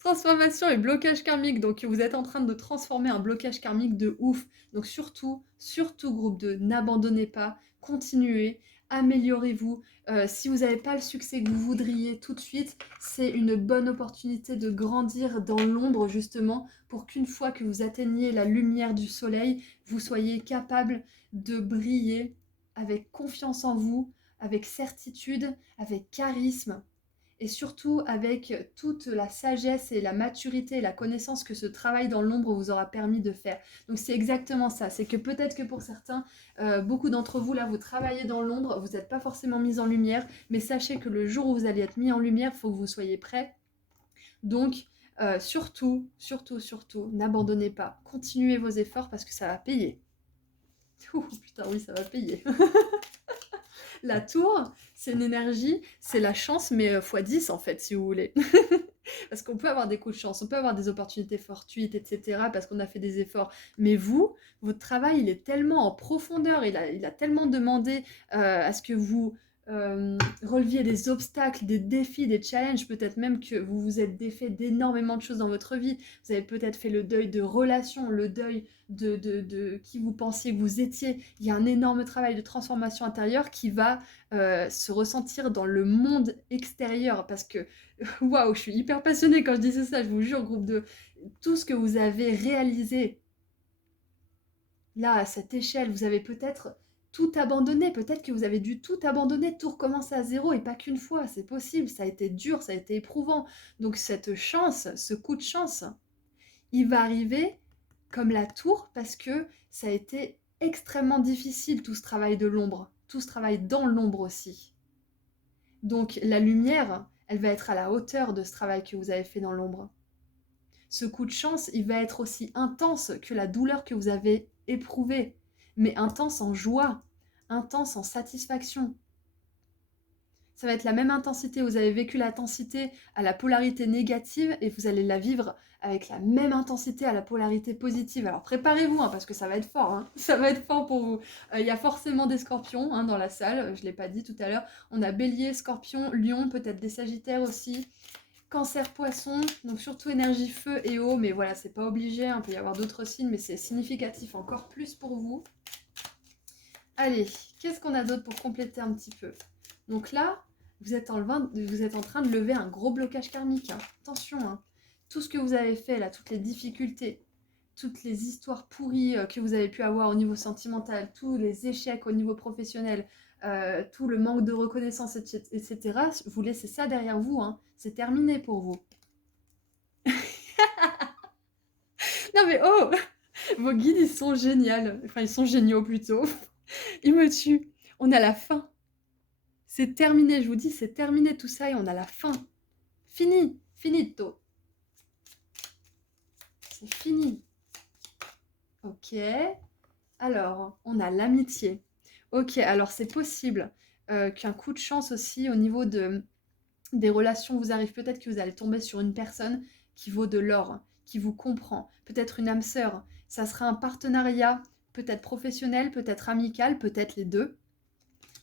Transformation et blocage karmique. Donc vous êtes en train de transformer un blocage karmique de ouf. Donc surtout, surtout groupe 2, n'abandonnez pas, continuez, améliorez-vous. Si vous n'avez pas le succès que vous voudriez tout de suite, c'est une bonne opportunité de grandir dans l'ombre justement pour qu'une fois que vous atteigniez la lumière du soleil, vous soyez capable de briller avec confiance en vous, avec certitude, avec charisme et surtout avec toute la sagesse et la maturité et la connaissance que ce travail dans l'ombre vous aura permis de faire. Donc c'est exactement ça, c'est que peut-être que pour certains, beaucoup d'entre vous là, vous travaillez dans l'ombre, vous n'êtes pas forcément mis en lumière, mais sachez que le jour où vous allez être mis en lumière, il faut que vous soyez prêts. Donc surtout, n'abandonnez pas, continuez vos efforts parce que ça va payer. Ouh, putain oui, ça va payer. La tour, c'est une énergie, c'est la chance, mais fois 10 en fait, si vous voulez. Parce qu'on peut avoir des coups de chance, on peut avoir des opportunités fortuites, etc., parce qu'on a fait des efforts. Mais vous, votre travail, il est tellement en profondeur, il a tellement demandé à ce que vous releviez des obstacles, des défis, des challenges, peut-être même que vous vous êtes défait d'énormément de choses dans votre vie. Vous avez peut-être fait le deuil de relations, le deuil de qui vous pensiez que vous étiez. Il y a un énorme travail de transformation intérieure qui va se ressentir dans le monde extérieur, parce que waouh, je suis hyper passionnée quand je disais ça, je vous jure, groupe de tout ce que vous avez réalisé là, à cette échelle, vous avez peut-être tout abandonné, peut-être que vous avez dû tout abandonner, tout recommencer à zéro, et pas qu'une fois, c'est possible, ça a été dur, ça a été éprouvant. Donc cette chance, ce coup de chance, il va arriver comme la tour, parce que ça a été extrêmement difficile, tout ce travail de l'ombre, tout ce travail dans l'ombre aussi. Donc la lumière, elle va être à la hauteur de ce travail que vous avez fait dans l'ombre. Ce coup de chance, il va être aussi intense que la douleur que vous avez éprouvée, mais intense en joie, intense en satisfaction. Ça va être la même intensité, vous avez vécu l'intensité à la polarité négative et vous allez la vivre avec la même intensité à la polarité positive. Alors préparez-vous, parce que ça va être fort, ça va être fort pour vous. Il y a forcément des scorpions dans la salle, je ne l'ai pas dit tout à l'heure. On a bélier, scorpion, lion, peut-être des sagittaires aussi. Cancer, poisson, donc surtout énergie feu et eau, mais voilà, c'est pas obligé, il peut y avoir d'autres signes, mais c'est significatif encore plus pour vous. Allez, qu'est-ce qu'on a d'autre pour compléter un petit peu? Donc là, vous êtes en train de lever un gros blocage karmique. Attention, tout ce que vous avez fait là, toutes les difficultés, toutes les histoires pourries que vous avez pu avoir au niveau sentimental, tous les échecs au niveau professionnel, tout le manque de reconnaissance, etc., vous laissez ça derrière vous, c'est terminé pour vous. Non mais oh, vos guides, ils sont géniaux. Enfin, ils sont géniaux plutôt. Ils me tuent. On a la fin. C'est terminé, je vous dis, c'est terminé tout ça et on a la fin. Fini, finito. C'est fini. Ok. Alors, on a l'amitié. Ok, alors c'est possible qu'un coup de chance aussi au niveau des relations vous arrive. Peut-être que vous allez tomber sur une personne qui vaut de l'or, qui vous comprend. Peut-être une âme sœur. Ça sera un partenariat, peut-être professionnel, peut-être amical, peut-être les deux.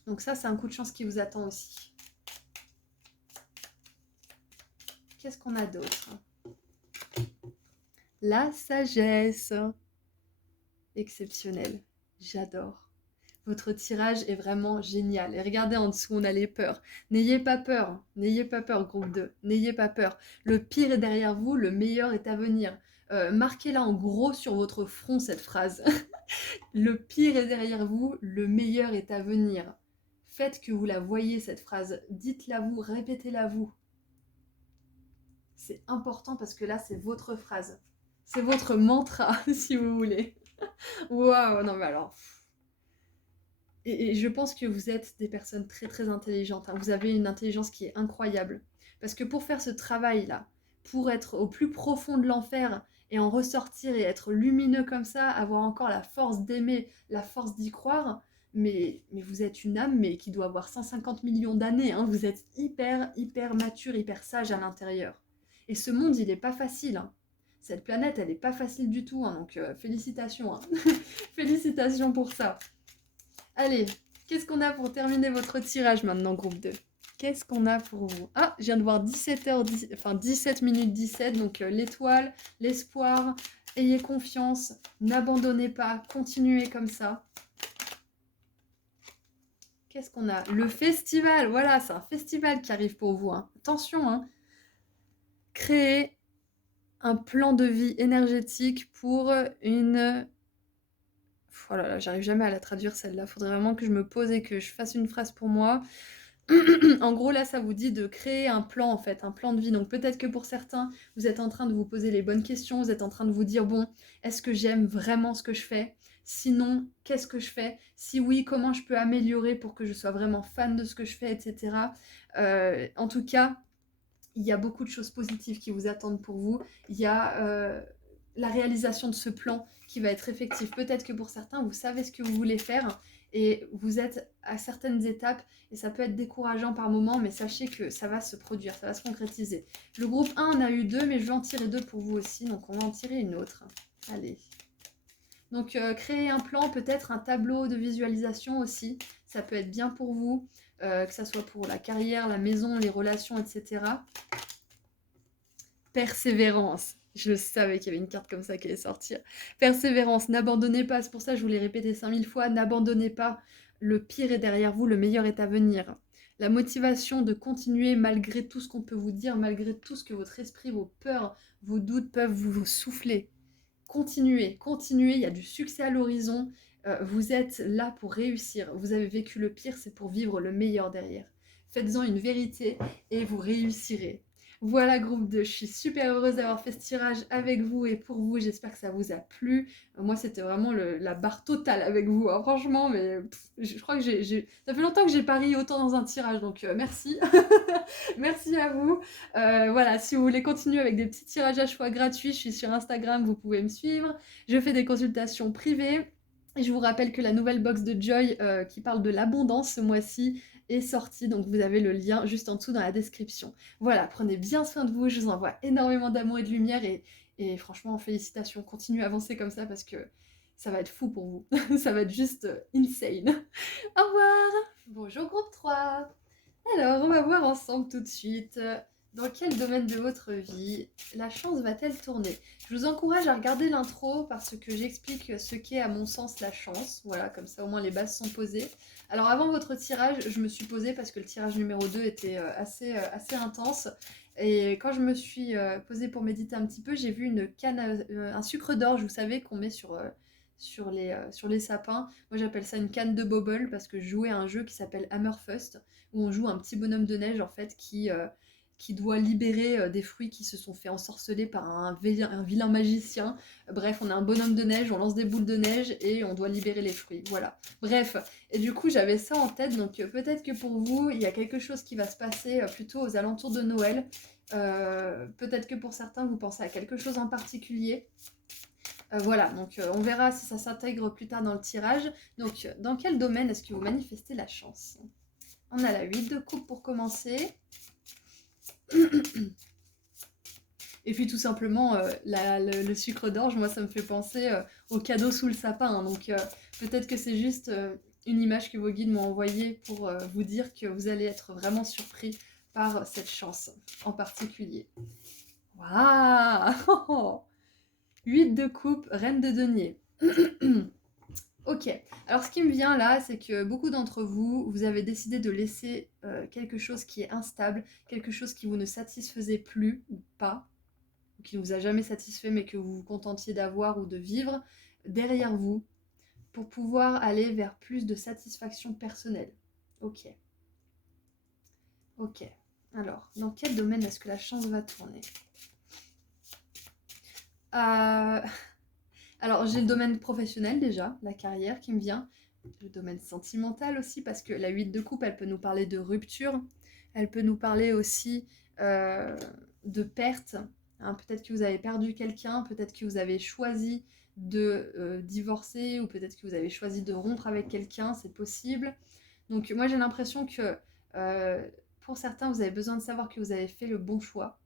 Donc ça, c'est un coup de chance qui vous attend aussi. Qu'est-ce qu'on a d'autre? La sagesse. Exceptionnelle. J'adore. Votre tirage est vraiment génial. Et regardez en dessous, on a les peurs. N'ayez pas peur. N'ayez pas peur, groupe 2. N'ayez pas peur. Le pire est derrière vous, le meilleur est à venir. Marquez-la en gros sur votre front, cette phrase. Le pire est derrière vous, le meilleur est à venir. Faites que vous la voyez, cette phrase. Dites-la vous, répétez-la vous. C'est important parce que là, c'est votre phrase. C'est votre mantra, si vous voulez. Waouh, non mais alors... Et je pense que vous êtes des personnes très très intelligentes. Vous avez une intelligence qui est incroyable. Parce que pour faire ce travail-là, pour être au plus profond de l'enfer et en ressortir et être lumineux comme ça, avoir encore la force d'aimer, la force d'y croire, mais vous êtes une âme mais qui doit avoir 150 millions d'années. Vous êtes hyper mature, hyper sage à l'intérieur. Et ce monde, il n'est pas facile. Cette planète, elle n'est pas facile du tout. Donc félicitations. Félicitations pour ça. Allez, qu'est-ce qu'on a pour terminer votre tirage maintenant, groupe 2? Qu'est-ce qu'on a pour vous? Ah, je viens de voir 17h10, enfin 17 minutes 17, donc l'étoile, l'espoir, ayez confiance, n'abandonnez pas, continuez comme ça. Qu'est-ce qu'on a? Le festival, voilà, c'est un festival qui arrive pour vous. Attention, créez un plan de vie énergétique pour une... Oh là là, j'arrive jamais à la traduire celle-là. Faudrait vraiment que je me pose et que je fasse une phrase pour moi. En gros, là, ça vous dit de créer un plan, en fait, un plan de vie. Donc peut-être que pour certains, vous êtes en train de vous poser les bonnes questions, vous êtes en train de vous dire, bon, est-ce que j'aime vraiment ce que je fais? Sinon, qu'est-ce que je fais? Si oui, comment je peux améliorer pour que je sois vraiment fan de ce que je fais, etc. En tout cas, il y a beaucoup de choses positives qui vous attendent pour vous. Il y a la réalisation de ce plan qui va être effectif. Peut-être que pour certains, vous savez ce que vous voulez faire et vous êtes à certaines étapes et ça peut être décourageant par moment, mais sachez que ça va se produire, ça va se concrétiser. Le groupe 1 en a eu 2, mais je vais en tirer 2 pour vous aussi, donc on va en tirer une autre. Allez. Donc créer un plan, peut-être un tableau de visualisation aussi, ça peut être bien pour vous, que ça soit pour la carrière, la maison, les relations, etc. Persévérance. Je savais qu'il y avait une carte comme ça qui allait sortir. Persévérance, n'abandonnez pas, c'est pour ça que je vous l'ai répété 5000 fois, n'abandonnez pas. Le pire est derrière vous, le meilleur est à venir. La motivation de continuer malgré tout ce qu'on peut vous dire, malgré tout ce que votre esprit, vos peurs, vos doutes peuvent vous souffler. Continuez, continuez, il y a du succès à l'horizon. Vous êtes là pour réussir. Vous avez vécu le pire, c'est pour vivre le meilleur derrière. Faites-en une vérité et vous réussirez. Voilà groupe 2, je suis super heureuse d'avoir fait ce tirage avec vous et pour vous, j'espère que ça vous a plu. Moi c'était vraiment la barre totale avec vous, hein, franchement, mais je crois que ça fait longtemps que j'ai parié autant dans un tirage, donc merci. Merci à vous. Voilà, si vous voulez continuer avec des petits tirages à choix gratuits, je suis sur Instagram, vous pouvez me suivre. Je fais des consultations privées. Et je vous rappelle que la nouvelle box de Joy qui parle de l'abondance ce mois-ci est sortie, donc vous avez le lien juste en dessous dans la description. Voilà, prenez bien soin de vous, je vous envoie énormément d'amour et de lumière et franchement, félicitations, continuez à avancer comme ça parce que ça va être fou pour vous. Ça va être juste insane. Au revoir. Bonjour groupe 3. Alors, on va voir ensemble tout de suite dans quel domaine de votre vie la chance va-t-elle tourner. Je vous encourage à regarder l'intro parce que j'explique ce qu'est à mon sens la chance. Voilà, comme ça au moins les bases sont posées. Alors avant votre tirage, je me suis posée parce que le tirage numéro 2 était assez intense. Et quand je me suis posée pour méditer un petit peu, j'ai vu une canne, un sucre d'orge, vous savez, qu'on met sur les sapins. Moi j'appelle ça une canne de bobble parce que je jouais à un jeu qui s'appelle Hammerfest où on joue un petit bonhomme de neige en fait qui doit libérer des fruits qui se sont fait ensorceler par un vilain magicien. Bref, on a un bonhomme de neige, on lance des boules de neige et on doit libérer les fruits. Voilà. Bref, et du coup j'avais ça en tête, donc peut-être que pour vous, il y a quelque chose qui va se passer plutôt aux alentours de Noël. Peut-être que pour certains, vous pensez à quelque chose en particulier. Voilà, donc on verra si ça s'intègre plus tard dans le tirage. Donc, dans quel domaine est-ce que vous manifestez la chance ? On a la 8 de coupe pour commencer. Et puis tout simplement, le sucre d'orge, moi ça me fait penser au cadeau sous le sapin. Hein. Donc peut-être que c'est juste une image que vos guides m'ont envoyée pour vous dire que vous allez être vraiment surpris par cette chance en particulier. Waouh 8 de coupe, reine de denier. Ok, alors ce qui me vient là, c'est que beaucoup d'entre vous, vous avez décidé de laisser quelque chose qui est instable, quelque chose qui vous ne satisfaisait plus ou pas, ou qui ne vous a jamais satisfait mais que vous vous contentiez d'avoir ou de vivre, derrière vous, pour pouvoir aller vers plus de satisfaction personnelle. Ok. Ok. Alors, dans quel domaine est-ce que la chance va tourner Alors, j'ai le domaine professionnel déjà, la carrière qui me vient. Le domaine sentimental aussi, parce que la 8 de coupe, elle peut nous parler de rupture. Elle peut nous parler aussi de perte. Hein, peut-être que vous avez perdu quelqu'un, peut-être que vous avez choisi de divorcer, ou peut-être que vous avez choisi de rompre avec quelqu'un, c'est possible. Donc moi j'ai l'impression que pour certains, vous avez besoin de savoir que vous avez fait le bon choix.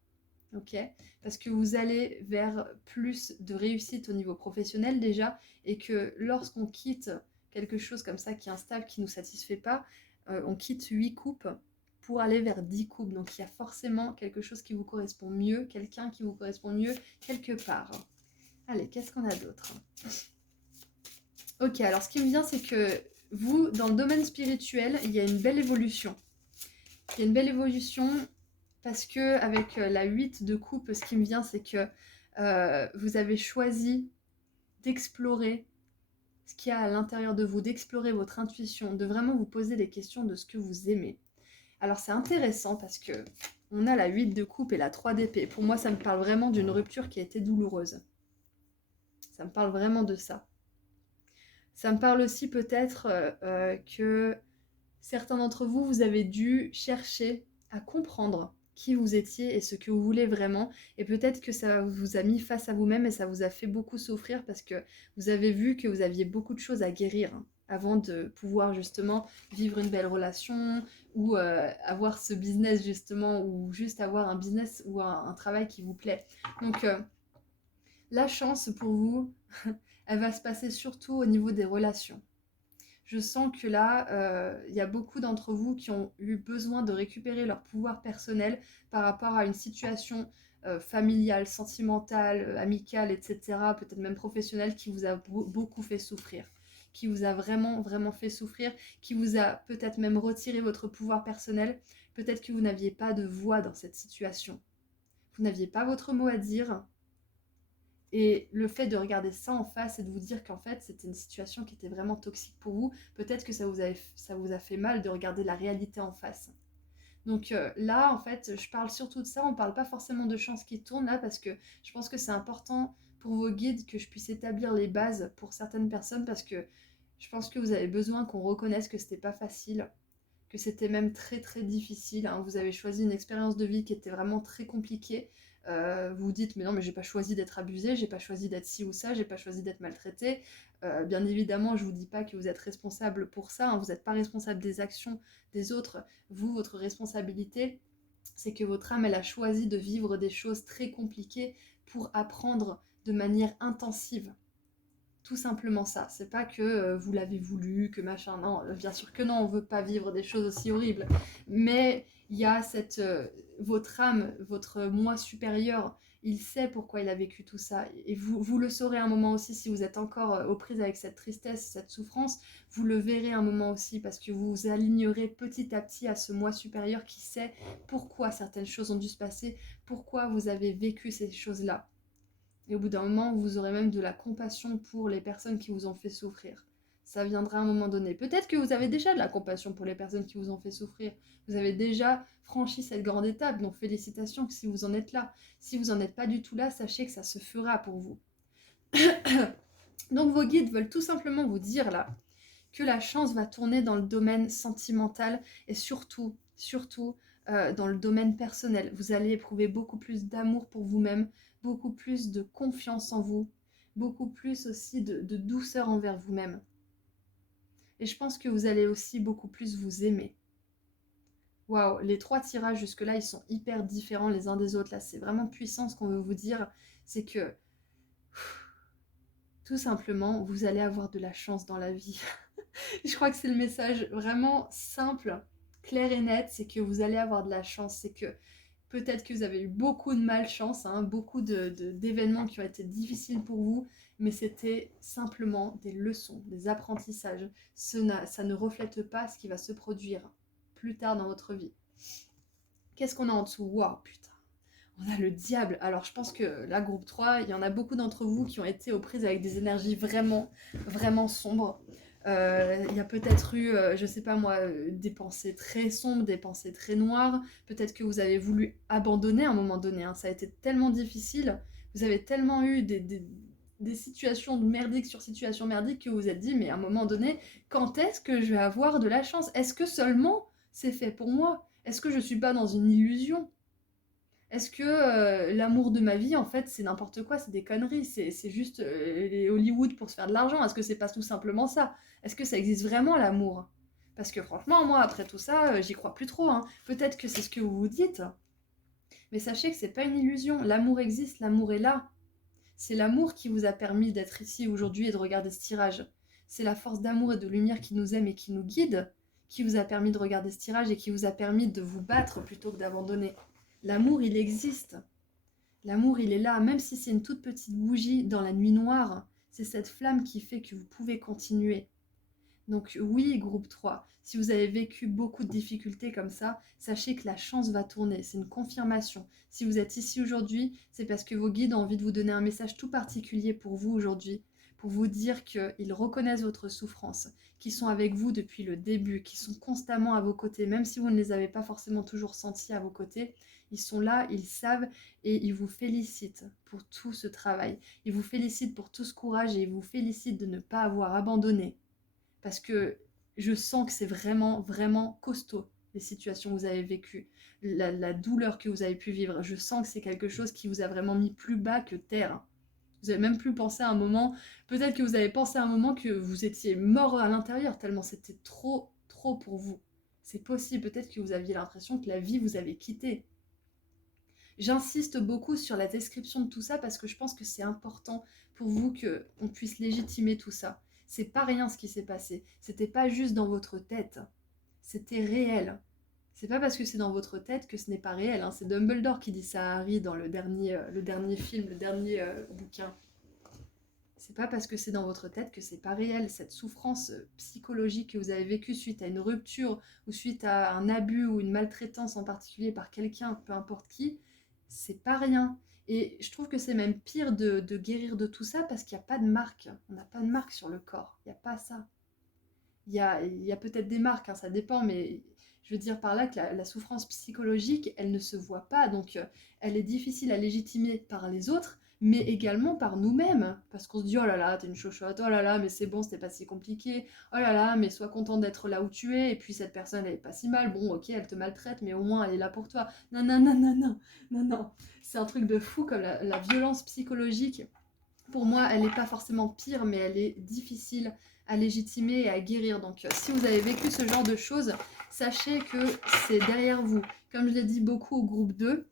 Ok, parce que vous allez vers plus de réussite au niveau professionnel déjà, et que lorsqu'on quitte quelque chose comme ça qui est instable, qui ne nous satisfait pas, on quitte 8 coupes pour aller vers 10 coupes. Donc il y a forcément quelque chose qui vous correspond mieux, quelqu'un qui vous correspond mieux quelque part. Allez, qu'est-ce qu'on a d'autre ? Ok, alors ce qui me vient, c'est que vous, dans le domaine spirituel, il y a une belle évolution. Il y a une belle évolution parce que avec la 8 de coupe, ce qui me vient, c'est que vous avez choisi d'explorer ce qu'il y a à l'intérieur de vous, d'explorer votre intuition, de vraiment vous poser des questions de ce que vous aimez. Alors c'est intéressant parce que on a la 8 de coupe et la 3 d'épée. Pour moi, ça me parle vraiment d'une rupture qui a été douloureuse. Ça me parle vraiment de ça. Ça me parle aussi peut-être que certains d'entre vous, vous avez dû chercher à comprendre qui vous étiez et ce que vous voulez vraiment. Et peut-être que ça vous a mis face à vous-même et ça vous a fait beaucoup souffrir parce que vous avez vu que vous aviez beaucoup de choses à guérir avant de pouvoir justement vivre une belle relation ou avoir ce business justement, ou juste avoir un business ou un travail qui vous plaît. Donc la chance pour vous, elle va se passer surtout au niveau des relations. Je sens que là, il y a beaucoup d'entre vous qui ont eu besoin de récupérer leur pouvoir personnel par rapport à une situation familiale, sentimentale, amicale, etc., peut-être même professionnelle, qui vous a beaucoup fait souffrir, qui vous a vraiment, vraiment fait souffrir, qui vous a peut-être même retiré votre pouvoir personnel. Peut-être que vous n'aviez pas de voix dans cette situation. Vous n'aviez pas votre mot à dire. Et le fait de regarder ça en face et de vous dire qu'en fait c'était une situation qui était vraiment toxique pour vous, peut-être que ça vous a fait mal de regarder la réalité en face. Donc là, en fait, je parle surtout de ça, on parle pas forcément de chance qui tourne là, parce que je pense que c'est important pour vos guides que je puisse établir les bases pour certaines personnes, parce que je pense que vous avez besoin qu'on reconnaisse que c'était pas facile, que c'était même très très difficile, hein. Vous avez choisi une expérience de vie qui était vraiment très compliquée. Vous vous dites, mais non, mais j'ai pas choisi d'être abusée, j'ai pas choisi d'être ci ou ça, j'ai pas choisi d'être maltraitée. Bien évidemment, je vous dis pas que vous êtes responsable pour ça, hein. Vous n'êtes pas responsable des actions des autres. Vous, votre responsabilité, c'est que votre âme, elle a choisi de vivre des choses très compliquées pour apprendre de manière intensive. Tout simplement ça. C'est pas que vous l'avez voulu, que machin. Non, bien sûr que non, on veut pas vivre des choses aussi horribles. Mais il y a cette. Votre âme, votre moi supérieur, il sait pourquoi il a vécu tout ça. Et vous le saurez un moment aussi, si vous êtes encore aux prises avec cette tristesse, cette souffrance. Vous le verrez un moment aussi, parce que vous vous alignerez petit à petit à ce moi supérieur qui sait pourquoi certaines choses ont dû se passer, pourquoi vous avez vécu ces choses-là. Et au bout d'un moment, vous aurez même de la compassion pour les personnes qui vous ont fait souffrir. Ça viendra à un moment donné. Peut-être que vous avez déjà de la compassion pour les personnes qui vous ont fait souffrir. Vous avez déjà franchi cette grande étape, donc félicitations si vous en êtes là. Si vous n'en êtes pas du tout là, sachez que ça se fera pour vous. Donc vos guides veulent tout simplement vous dire là que la chance va tourner dans le domaine sentimental et surtout dans le domaine personnel. Vous allez éprouver beaucoup plus d'amour pour vous-même, beaucoup plus de confiance en vous, beaucoup plus aussi de douceur envers vous-même. Et je pense que vous allez aussi beaucoup plus vous aimer. Waouh, les 3 tirages jusque-là, ils sont hyper différents les uns des autres. Là, c'est vraiment puissant ce qu'on veut vous dire. C'est que, tout simplement, vous allez avoir de la chance dans la vie. Je crois que c'est le message vraiment simple, clair et net, c'est que vous allez avoir de la chance, c'est que peut-être que vous avez eu beaucoup de malchance, hein, beaucoup d'événements qui ont été difficiles pour vous, mais c'était simplement des leçons, des apprentissages. Ça ne reflète pas ce qui va se produire plus tard dans votre vie. Qu'est-ce qu'on a en dessous? Waouh, putain. On a le diable. Alors je pense que là, groupe 3, il y en a beaucoup d'entre vous qui ont été aux prises avec des énergies vraiment, vraiment sombres. Il y a peut-être eu, je sais pas moi, des pensées très sombres, des pensées très noires. Peut-être que vous avez voulu abandonner à un moment donné, hein. Ça a été tellement difficile. Vous avez tellement eu des situations merdiques sur situations merdiques que vous vous êtes dit, mais à un moment donné, quand est-ce que je vais avoir de la chance? Est-ce que seulement c'est fait pour moi? Est-ce que je suis pas dans une illusion? Est-ce que l'amour de ma vie, en fait, c'est n'importe quoi, c'est des conneries, c'est juste les Hollywood pour se faire de l'argent? Est-ce que c'est pas tout simplement ça? Est-ce que ça existe vraiment l'amour? Parce que franchement, moi, après tout ça, j'y crois plus trop, hein. Peut-être que c'est ce que vous vous dites, mais sachez que c'est pas une illusion. L'amour existe, l'amour est là. C'est l'amour qui vous a permis d'être ici aujourd'hui et de regarder ce tirage. C'est la force d'amour et de lumière qui nous aime et qui nous guide, qui vous a permis de regarder ce tirage et qui vous a permis de vous battre plutôt que d'abandonner. L'amour, il existe. L'amour, il est là, même si c'est une toute petite bougie dans la nuit noire. C'est cette flamme qui fait que vous pouvez continuer. Donc oui, groupe 3, si vous avez vécu beaucoup de difficultés comme ça, sachez que la chance va tourner, c'est une confirmation. Si vous êtes ici aujourd'hui, c'est parce que vos guides ont envie de vous donner un message tout particulier pour vous aujourd'hui, pour vous dire qu'ils reconnaissent votre souffrance, qu'ils sont avec vous depuis le début, qu'ils sont constamment à vos côtés, même si vous ne les avez pas forcément toujours sentis à vos côtés. Ils sont là, ils savent et ils vous félicitent pour tout ce travail. Ils vous félicitent pour tout ce courage et ils vous félicitent de ne pas avoir abandonné. Parce que je sens que c'est vraiment, vraiment costaud, les situations que vous avez vécues, la douleur que vous avez pu vivre. Je sens que c'est quelque chose qui vous a vraiment mis plus bas que terre. Vous avez même plus pensé à un moment, peut-être que vous avez pensé à un moment que vous étiez mort à l'intérieur, tellement c'était trop, trop pour vous. C'est possible, peut-être que vous aviez l'impression que la vie vous avait quitté. J'insiste beaucoup sur la description de tout ça parce que je pense que c'est important pour vous qu'on puisse légitimer tout ça. C'est pas rien ce qui s'est passé. C'était pas juste dans votre tête. C'était réel. C'est pas parce que c'est dans votre tête que ce n'est pas réel, hein. C'est Dumbledore qui dit ça à Harry dans le dernier film, le dernier bouquin. C'est pas parce que c'est dans votre tête que c'est pas réel. Cette souffrance psychologique que vous avez vécue suite à une rupture ou suite à un abus ou une maltraitance en particulier par quelqu'un, peu importe qui, c'est pas rien. Et je trouve que c'est même pire de guérir de tout ça parce qu'il n'y a pas de marque. On n'a pas de marque sur le corps. Il n'y a pas ça. Il y a peut-être des marques, hein, ça dépend, mais je veux dire par là que la souffrance psychologique, elle ne se voit pas, donc elle est difficile à légitimer par les autres, mais également par nous-mêmes, parce qu'on se dit, oh là là, t'es une chochotte, oh là là, mais c'est bon, c'était pas si compliqué, oh là là, mais sois content d'être là où tu es, et puis cette personne, elle est pas si mal, bon, ok, elle te maltraite, mais au moins, elle est là pour toi. Non, non, non, non, non, non, non, c'est un truc de fou comme la violence psychologique. Pour moi, elle n'est pas forcément pire, mais elle est difficile à légitimer et à guérir. Donc, si vous avez vécu ce genre de choses, sachez que c'est derrière vous. Comme je l'ai dit beaucoup au groupe 2,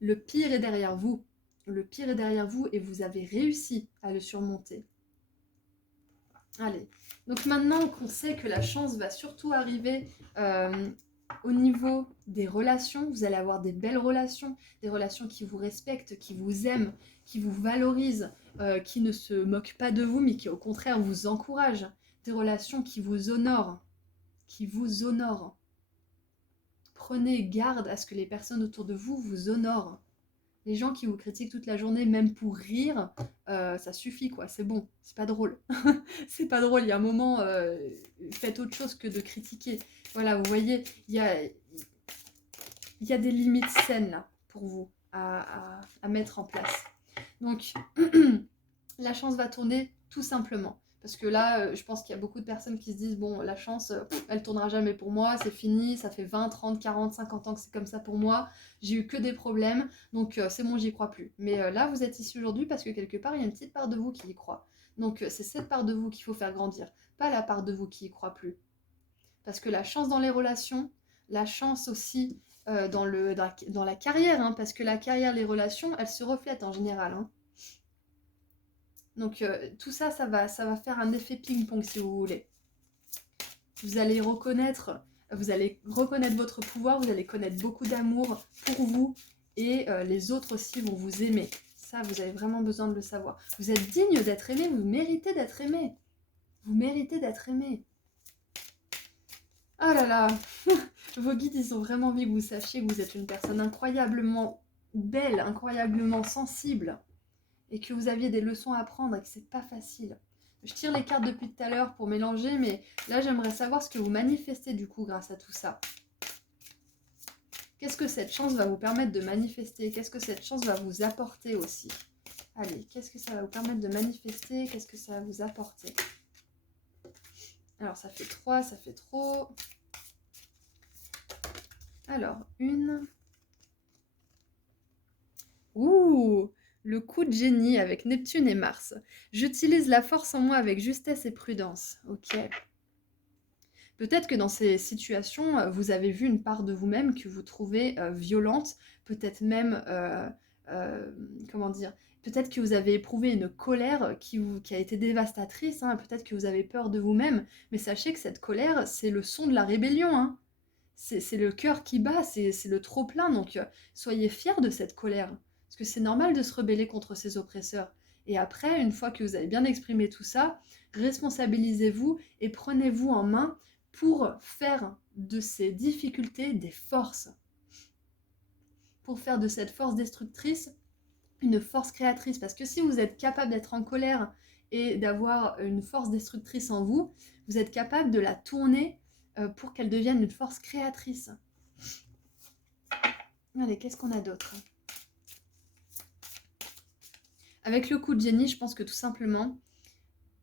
le pire est derrière vous. Le pire est derrière vous et vous avez réussi à le surmonter. Allez, donc maintenant qu'on sait que la chance va surtout arriver au niveau des relations, vous allez avoir des belles relations, des relations qui vous respectent, qui vous aiment, qui vous valorisent, qui ne se moquent pas de vous, mais qui au contraire vous encouragent, des relations qui vous honorent, qui vous honorent. Prenez garde à ce que les personnes autour de vous vous honorent. Les gens qui vous critiquent toute la journée, même pour rire, ça suffit quoi, c'est bon, c'est pas drôle. C'est pas drôle, il y a un moment, faites autre chose que de critiquer. Voilà, vous voyez, il y a des limites saines là, pour vous, à mettre en place. Donc, la chance va tourner tout simplement. Parce que là, je pense qu'il y a beaucoup de personnes qui se disent, bon, la chance, elle tournera jamais pour moi, c'est fini, ça fait 20, 30, 40, 50 ans que c'est comme ça pour moi, j'ai eu que des problèmes, donc c'est bon, j'y crois plus. Mais là, vous êtes ici aujourd'hui parce que quelque part, il y a une petite part de vous qui y croit. Donc c'est cette part de vous qu'il faut faire grandir, pas la part de vous qui y croit plus. Parce que la chance dans les relations, la chance aussi dans la carrière, hein, parce que la carrière, les relations, elles se reflètent en général, hein. Donc tout ça, ça va faire un effet ping-pong si vous voulez. Vous allez reconnaître votre pouvoir, vous allez connaître beaucoup d'amour pour vous et les autres aussi vont vous aimer. Ça, vous avez vraiment besoin de le savoir. Vous êtes digne d'être aimé, vous méritez d'être aimé. Vous méritez d'être aimé. Oh là là, vos guides, ils ont vraiment envie que vous sachiez que vous êtes une personne incroyablement belle, incroyablement sensible. Et que vous aviez des leçons à apprendre et que c'est pas facile. Je tire les cartes depuis tout à l'heure pour mélanger, mais là j'aimerais savoir ce que vous manifestez du coup grâce à tout ça. Qu'est-ce que cette chance va vous permettre de manifester? Qu'est-ce que cette chance va vous apporter aussi? Allez, qu'est-ce que ça va vous permettre de manifester? Qu'est-ce que ça va vous apporter? Alors ça fait 3, ça fait trop. Alors, une... Ouh! Le coup de génie avec Neptune et Mars. J'utilise la force en moi avec justesse et prudence. Ok. Peut-être que dans ces situations, vous avez vu une part de vous-même que vous trouvez violente, peut-être même, euh, comment dire, peut-être que vous avez éprouvé une colère qui a été dévastatrice, hein, peut-être que vous avez peur de vous-même, mais sachez que cette colère, c'est le son de la rébellion, hein. C'est le cœur qui bat, c'est le trop-plein, donc soyez fiers de cette colère. Parce que c'est normal de se rebeller contre ses oppresseurs. Et après, une fois que vous avez bien exprimé tout ça, responsabilisez-vous et prenez-vous en main pour faire de ces difficultés des forces. Pour faire de cette force destructrice une force créatrice. Parce que si vous êtes capable d'être en colère et d'avoir une force destructrice en vous, vous êtes capable de la tourner pour qu'elle devienne une force créatrice. Allez, qu'est-ce qu'on a d'autre? Avec le coup de génie, je pense que tout simplement,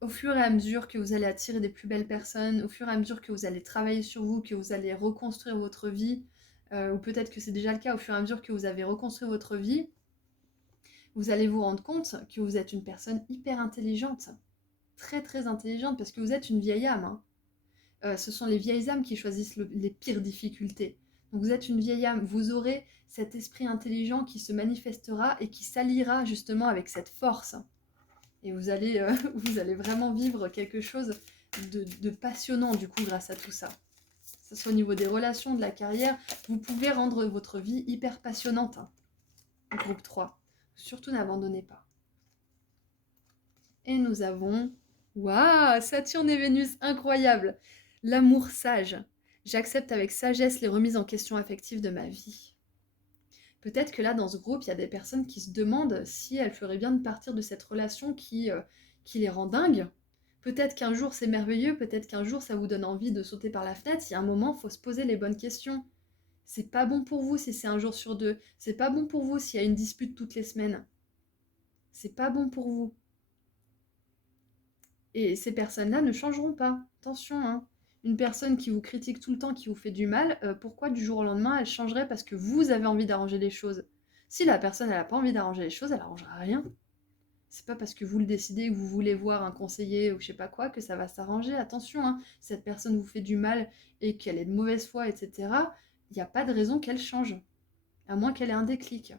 au fur et à mesure que vous allez attirer des plus belles personnes, au fur et à mesure que vous allez travailler sur vous, que vous allez reconstruire votre vie, ou peut-être que c'est déjà le cas, au fur et à mesure que vous avez reconstruit votre vie, Vous allez vous rendre compte que vous êtes une personne hyper intelligente, très très intelligente, parce que vous êtes une vieille âme, hein. Ce sont les vieilles âmes qui choisissent les pires difficultés. Donc vous êtes une vieille âme, vous aurez cet esprit intelligent qui se manifestera et qui s'alliera justement avec cette force. Et vous allez, vous allez vraiment vivre quelque chose de passionnant du coup grâce à tout ça. Que ce soit au niveau des relations, de la carrière, vous pouvez rendre votre vie hyper passionnante. Hein. Groupe 3. Surtout n'abandonnez pas. Et nous avons... Waouh, Saturne et Vénus, incroyable. L'amour sage. J'accepte avec sagesse les remises en question affectives de ma vie. Peut-être que là, dans ce groupe, il y a des personnes qui se demandent si elles feraient bien de partir de cette relation qui les rend dingues. Peut-être qu'un jour c'est merveilleux, peut-être qu'un jour ça vous donne envie de sauter par la fenêtre. Il y a un moment, il faut se poser les bonnes questions. C'est pas bon pour vous si c'est un jour sur deux. C'est pas bon pour vous s'il y a une dispute toutes les semaines. C'est pas bon pour vous. Et ces personnes-là ne changeront pas. Attention, hein. Une personne qui vous critique tout le temps, qui vous fait du mal, pourquoi du jour au lendemain elle changerait parce que vous avez envie d'arranger les choses? Si la personne elle n'a pas envie d'arranger les choses, elle n'arrangera rien. C'est pas parce que vous le décidez, que vous voulez voir un conseiller ou je sais pas quoi, que ça va s'arranger. Attention, hein. Si cette personne vous fait du mal et qu'elle est de mauvaise foi, etc., il n'y a pas de raison qu'elle change. À moins qu'elle ait un déclic.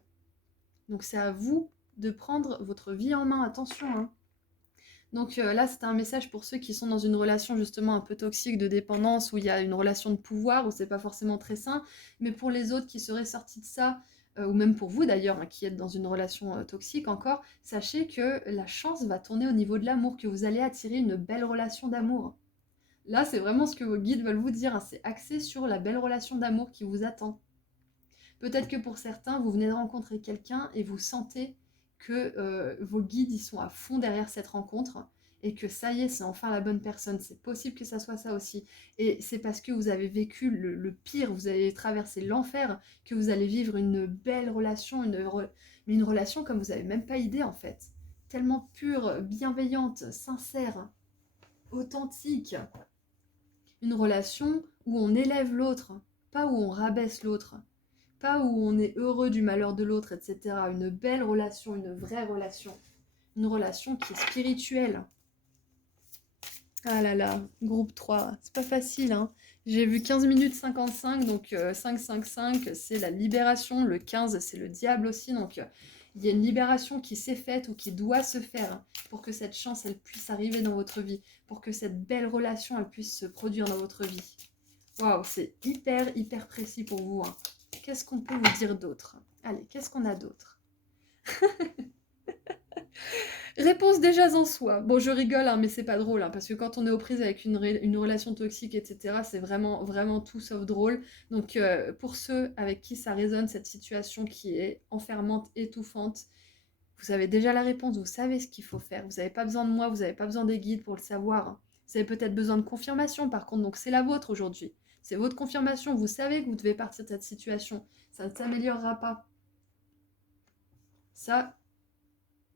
Donc c'est à vous de prendre votre vie en main. Attention, hein. Donc là, c'était un message pour ceux qui sont dans une relation justement un peu toxique de dépendance, où il y a une relation de pouvoir, où c'est pas forcément très sain, mais pour les autres qui seraient sortis de ça, ou même pour vous d'ailleurs, hein, qui êtes dans une relation toxique encore, sachez que la chance va tourner au niveau de l'amour, que vous allez attirer une belle relation d'amour. Là, c'est vraiment ce que vos guides veulent vous dire, hein, c'est axé sur la belle relation d'amour qui vous attend. Peut-être que pour certains, vous venez de rencontrer quelqu'un et vous sentez que vos guides ils sont à fond derrière cette rencontre et que ça y est, c'est enfin la bonne personne. C'est possible que ça soit ça aussi. Et c'est parce que vous avez vécu le pire, vous avez traversé l'enfer, que vous allez vivre une belle relation, mais une relation comme vous n'avez même pas idée en fait. Tellement pure, bienveillante, sincère, authentique. Une relation où on élève l'autre, pas où on rabaisse l'autre. Pas où on est heureux du malheur de l'autre, etc. Une belle relation, une vraie relation. Une relation qui est spirituelle. Ah là là, groupe 3, c'est pas facile, hein. J'ai vu 15 minutes 55, donc 5, c'est la libération. Le 15, c'est le diable aussi, donc il y a une libération qui s'est faite ou qui doit se faire hein, pour que cette chance, elle puisse arriver dans votre vie, pour que cette belle relation, elle puisse se produire dans votre vie. Waouh, c'est hyper, hyper précis pour vous, hein. Qu'est-ce qu'on peut vous dire d'autre? Allez, qu'est-ce qu'on a d'autre? Réponse déjà en soi. Bon, je rigole, hein, mais c'est pas drôle, hein, parce que quand on est aux prises avec une relation toxique, etc., c'est vraiment, vraiment tout sauf drôle. Donc, pour ceux avec qui ça résonne, cette situation qui est enfermante, étouffante, vous avez déjà la réponse, vous savez ce qu'il faut faire. Vous n'avez pas besoin de moi, vous n'avez pas besoin des guides pour le savoir. Hein. Vous avez peut-être besoin de confirmation, par contre, donc c'est la vôtre aujourd'hui. C'est votre confirmation, vous savez que vous devez partir de cette situation. Ça ne s'améliorera pas. Ça,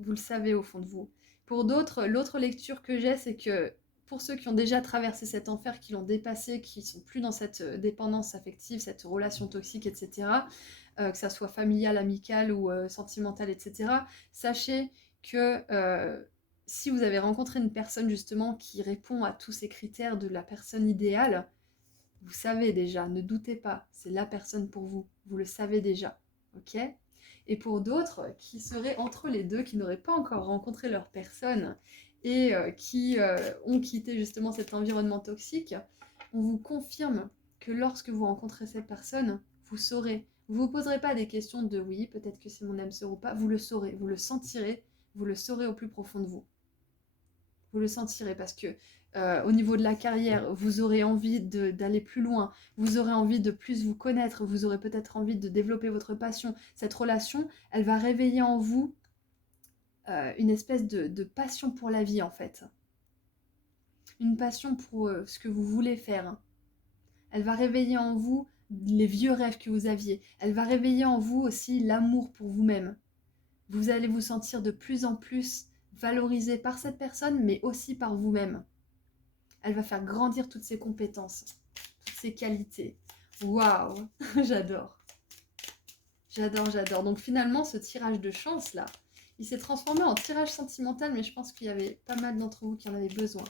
vous le savez au fond de vous. Pour d'autres, l'autre lecture que j'ai, c'est que pour ceux qui ont déjà traversé cet enfer, qui l'ont dépassé, qui sont plus dans cette dépendance affective, cette relation toxique, etc., que ça soit familiale, amicale ou sentimentale, etc., sachez que si vous avez rencontré une personne justement qui répond à tous ces critères de la personne idéale, vous savez déjà, ne doutez pas, c'est la personne pour vous, vous le savez déjà, ok? Et pour d'autres qui seraient entre les deux, qui n'auraient pas encore rencontré leur personne et qui ont quitté justement cet environnement toxique, on vous confirme que lorsque vous rencontrez cette personne, vous saurez. Vous ne vous poserez pas des questions de oui, peut-être que c'est mon âme sœur ou pas, vous le saurez, vous le sentirez, vous le saurez au plus profond de vous. Vous le sentirez parce que au niveau de la carrière, vous aurez envie d'aller plus loin, vous aurez envie de plus vous connaître, vous aurez peut-être envie de développer votre passion. Cette relation, elle va réveiller en vous une espèce de passion pour la vie en fait. Une passion pour ce que vous voulez faire. Elle va réveiller en vous les vieux rêves que vous aviez. Elle va réveiller en vous aussi l'amour pour vous-même. Vous allez vous sentir de plus en plus valorisé par cette personne, mais aussi par vous-même. Elle va faire grandir toutes ses compétences, toutes ses qualités. Waouh, j'adore. J'adore, j'adore. Donc finalement, ce tirage de chance là, Il s'est transformé en tirage sentimental, mais je pense qu'il y avait pas mal d'entre vous qui en avaient besoin.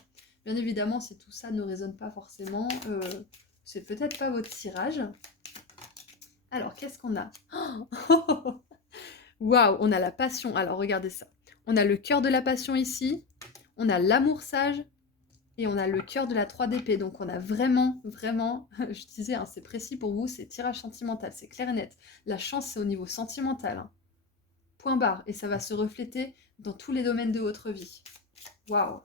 Bien évidemment, si tout ça ne résonne pas forcément, c'est peut-être pas votre tirage. Alors, qu'est-ce qu'on a? Waouh, on a la passion. Alors, regardez ça. On a le cœur de la passion ici, on a l'amour sage, et on a le cœur de la 3 d'épée. Donc on a vraiment, vraiment, je disais, hein, c'est précis pour vous, c'est tirage sentimental, c'est clair et net. La chance, c'est au niveau sentimental. Hein. Point barre. Et ça va se refléter dans tous les domaines de votre vie. Waouh.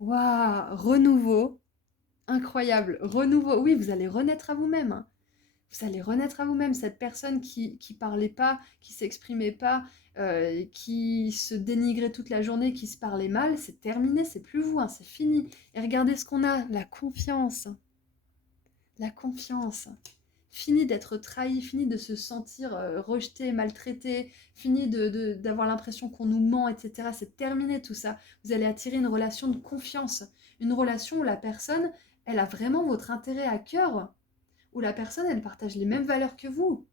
Waouh, renouveau. Incroyable. Renouveau. Oui, vous allez renaître à vous-même. Hein. Vous allez renaître à vous-même. Cette personne qui parlait pas, qui s'exprimait pas, qui se dénigrait toute la journée, qui se parlait mal, c'est terminé, c'est plus vous, hein, c'est fini. Et regardez ce qu'on a, la confiance. La confiance. Fini d'être trahi, fini de se sentir rejeté, maltraité, fini d'avoir l'impression qu'on nous ment, etc. C'est terminé tout ça. Vous allez attirer une relation de confiance. Une relation où la personne, elle a vraiment votre intérêt à cœur. Où la personne, elle partage les mêmes valeurs que vous.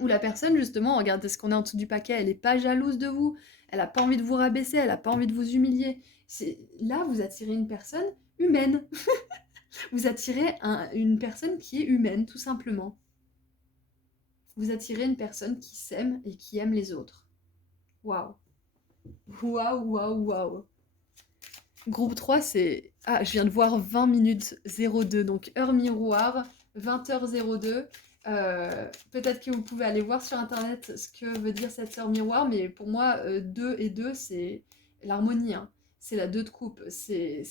Où la personne, justement, regardez ce qu'on a en dessous du paquet, elle n'est pas jalouse de vous, elle n'a pas envie de vous rabaisser, elle n'a pas envie de vous humilier. Là, vous attirez une personne humaine. Vous attirez une personne qui est humaine, tout simplement. Vous attirez une personne qui s'aime et qui aime les autres. Waouh. Waouh, waouh, waouh. Groupe 3, c'est... Ah, je viens de voir 20 minutes 02, donc heure miroir, 20h02. Peut-être que vous pouvez aller voir sur internet ce que veut dire cette heure miroir, mais pour moi, 2 et 2, c'est l'harmonie. Hein. C'est la 2 de coupe, c'est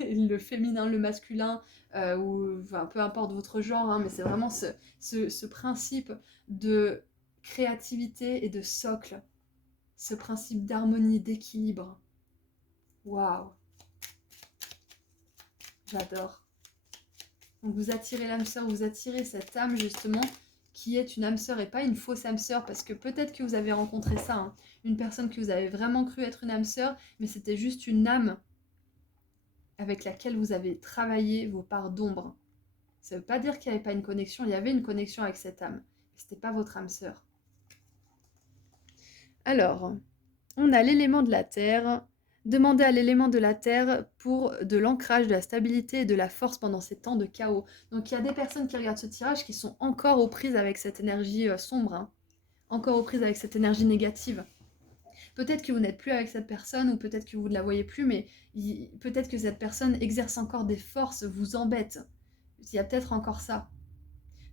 le féminin, le masculin, ou enfin, peu importe votre genre, hein, mais c'est vraiment ce principe de créativité et de socle, ce principe d'harmonie, d'équilibre. Waouh, j'adore. Donc vous attirez l'âme sœur, vous attirez cette âme justement qui est une âme sœur et pas une fausse âme sœur, parce que peut-être que vous avez rencontré ça, hein, une personne que vous avez vraiment cru être une âme sœur, mais c'était juste une âme avec laquelle vous avez travaillé vos parts d'ombre. Ça ne veut pas dire qu'il n'y avait pas une connexion, il y avait une connexion avec cette âme, mais ce n'était pas votre âme sœur. Alors, on a l'élément de la terre. Demandez à l'élément de la terre pour de l'ancrage, de la stabilité et de la force pendant ces temps de chaos. Donc il y a des personnes qui regardent ce tirage qui sont encore aux prises avec cette énergie sombre, hein, encore aux prises avec cette énergie négative. Peut-être que vous n'êtes plus avec cette personne ou peut-être que vous ne la voyez plus, mais peut-être que cette personne exerce encore des forces, vous embête. Il y a peut-être encore ça.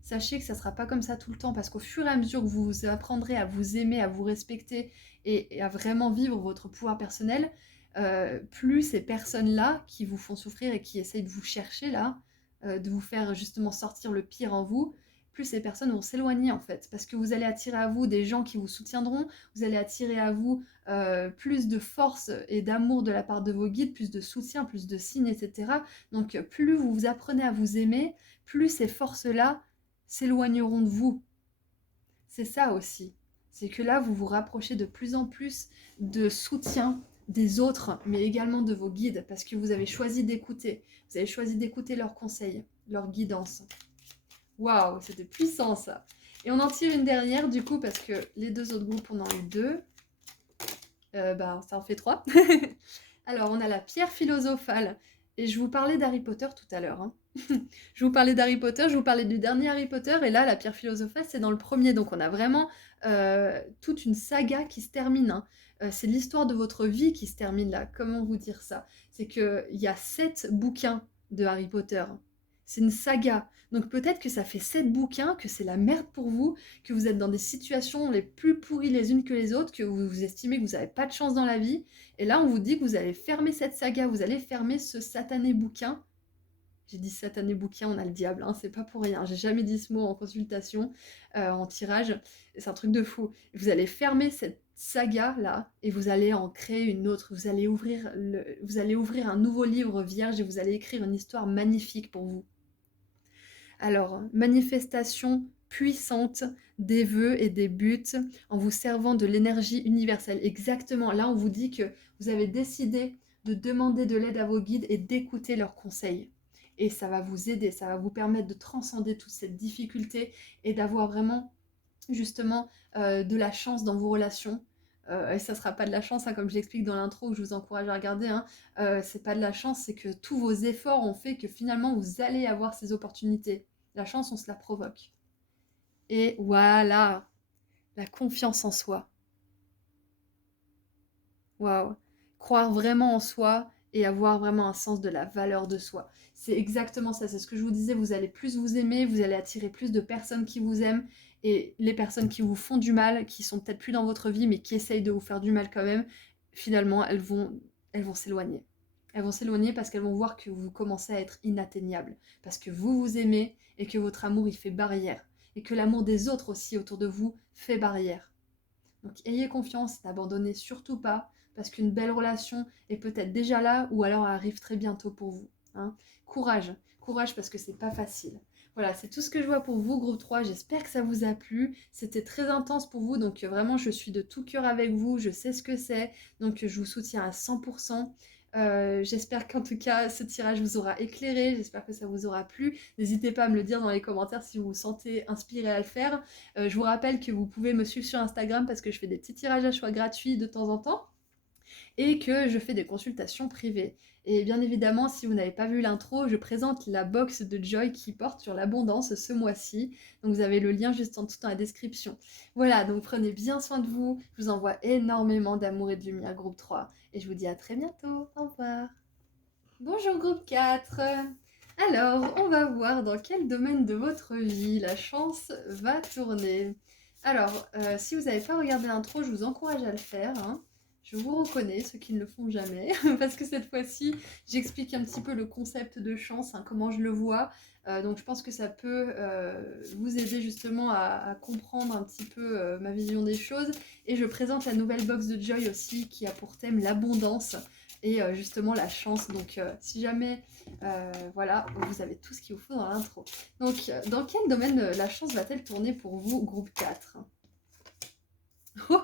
Sachez que ça ne sera pas comme ça tout le temps, parce qu'au fur et à mesure que vous apprendrez à vous aimer, à vous respecter et à vraiment vivre votre pouvoir personnel, plus ces personnes-là qui vous font souffrir et qui essayent de vous chercher là, de vous faire justement sortir le pire en vous, plus ces personnes vont s'éloigner en fait, parce que vous allez attirer à vous des gens qui vous soutiendront, vous allez attirer à vous plus de force et d'amour de la part de vos guides, plus de soutien, plus de signes, etc. Donc plus vous apprenez à vous aimer, plus ces forces-là s'éloigneront de vous. C'est ça aussi. C'est que là, vous vous rapprochez de plus en plus de soutien des autres, mais également de vos guides, parce que vous avez choisi d'écouter. Vous avez choisi d'écouter leurs conseils, leurs guidances. Waouh, c'était puissant ça. Et on en tire une dernière du coup, parce que les deux autres groupes, on en a eu deux. Ça en fait 3. Alors, on a la pierre philosophale. Et je vous parlais d'Harry Potter tout à l'heure. Hein. Je vous parlais d'Harry Potter, je vous parlais du dernier Harry Potter, et là, la pierre philosophale, c'est dans le premier. Donc, on a vraiment toute une saga qui se termine. Hein. C'est l'histoire de votre vie qui se termine là. Comment vous dire ça? C'est qu'il y a 7 bouquins de Harry Potter. C'est une saga. Donc peut-être que ça fait 7 bouquins, que c'est la merde pour vous, que vous êtes dans des situations les plus pourries les unes que les autres, que vous estimez que vous n'avez pas de chance dans la vie. Et là, on vous dit que vous allez fermer cette saga, vous allez fermer ce satané bouquin. J'ai dit satané bouquin, on a le diable, hein, c'est pas pour rien. J'ai jamais dit ce mot en consultation, en tirage. C'est un truc de fou. Vous allez fermer cette saga là et vous allez en créer une autre. Vous allez ouvrir un nouveau livre vierge et vous allez écrire une histoire magnifique pour vous. Alors, manifestation puissante des vœux et des buts en vous servant de l'énergie universelle. Exactement, là on vous dit que vous avez décidé de demander de l'aide à vos guides et d'écouter leurs conseils. et ça va vous aider, ça va vous permettre de transcender toute cette difficulté et d'avoir vraiment justement de la chance dans vos relations. Et ça sera pas de la chance, hein, comme je l'explique dans l'intro, que je vous encourage à regarder, hein. C'est pas de la chance, c'est que tous vos efforts ont fait que finalement vous allez avoir ces opportunités. La chance, on se la provoque. Et voilà, la confiance en soi. Waouh! Croire vraiment en soi et avoir vraiment un sens de la valeur de soi. C'est exactement ça, c'est ce que je vous disais, vous allez plus vous aimer, vous allez attirer plus de personnes qui vous aiment, et les personnes qui vous font du mal, qui sont peut-être plus dans votre vie, mais qui essayent de vous faire du mal quand même, finalement, elles vont s'éloigner. Elles vont s'éloigner parce qu'elles vont voir que vous commencez à être inatteignable, parce que vous vous aimez et que votre amour, il fait barrière, et que l'amour des autres aussi autour de vous fait barrière. Donc ayez confiance, n'abandonnez surtout pas, parce qu'une belle relation est peut-être déjà là, ou alors elle arrive très bientôt pour vous, hein. Courage, courage parce que c'est pas facile. Voilà, c'est tout ce que je vois pour vous, groupe 3. J'espère que ça vous a plu. C'était très intense pour vous, donc vraiment je suis de tout cœur avec vous, je sais ce que c'est, donc je vous soutiens à 100%. J'espère qu'en tout cas ce tirage vous aura éclairé, j'espère que ça vous aura plu. N'hésitez pas à me le dire dans les commentaires si vous vous sentez inspiré à le faire. Je vous rappelle que vous pouvez me suivre sur Instagram parce que je fais des petits tirages à choix gratuits de temps en temps et que je fais des consultations privées. Et bien évidemment, si vous n'avez pas vu l'intro, je présente la box de Joy qui porte sur l'abondance ce mois-ci. Donc vous avez le lien juste en dessous dans la description. Voilà, donc prenez bien soin de vous. Je vous envoie énormément d'amour et de lumière, groupe 3. Et je vous dis à très bientôt. Au revoir. Bonjour, groupe 4. Alors, on va voir dans quel domaine de votre vie la chance va tourner. Alors, si vous n'avez pas regardé l'intro, je vous encourage à le faire, hein. Je vous reconnais, ceux qui ne le font jamais, parce que cette fois-ci, j'explique un petit peu le concept de chance, hein, comment je le vois. Donc je pense que ça peut vous aider justement à comprendre un petit peu ma vision des choses. Et je présente la nouvelle box de Joy aussi, qui a pour thème l'abondance et justement la chance. Donc si jamais, voilà, vous avez tout ce qu'il vous faut dans l'intro. Donc dans quel domaine la chance va-t-elle tourner pour vous, groupe 4? Oh,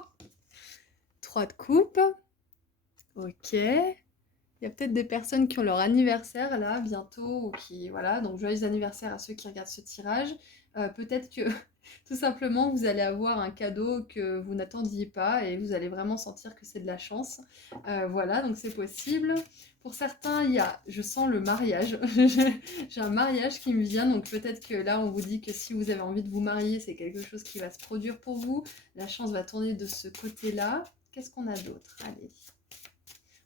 3 de coupe. Ok. Il y a peut-être des personnes qui ont leur anniversaire là bientôt ou qui voilà, donc joyeux anniversaire à ceux qui regardent ce tirage. Peut-être que tout simplement vous allez avoir un cadeau que vous n'attendiez pas et vous allez vraiment sentir que c'est de la chance. Voilà, donc c'est possible. Pour certains, je sens le mariage. J'ai un mariage qui me vient, donc peut-être que là on vous dit que si vous avez envie de vous marier, c'est quelque chose qui va se produire pour vous. La chance va tourner de ce côté-là. Qu'est-ce qu'on a d'autre? Allez.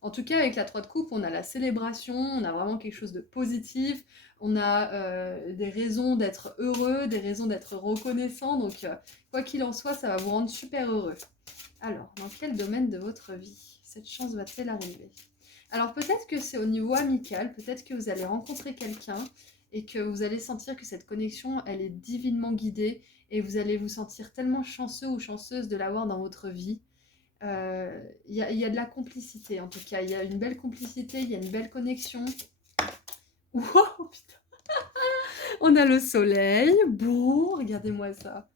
En tout cas, avec la 3 de coupe, on a la célébration, on a vraiment quelque chose de positif, on a des raisons d'être heureux, des raisons d'être reconnaissant. Donc, quoi qu'il en soit, ça va vous rendre super heureux. Alors, dans quel domaine de votre vie cette chance va-t-elle arriver? Alors, peut-être que c'est au niveau amical, peut-être que vous allez rencontrer quelqu'un et que vous allez sentir que cette connexion, elle est divinement guidée et vous allez vous sentir tellement chanceux ou chanceuse de l'avoir dans votre vie. Il y a de la complicité, en tout cas. Il y a une belle complicité, il y a une belle connexion. Wow, putain. On a le soleil. Bon, regardez-moi ça.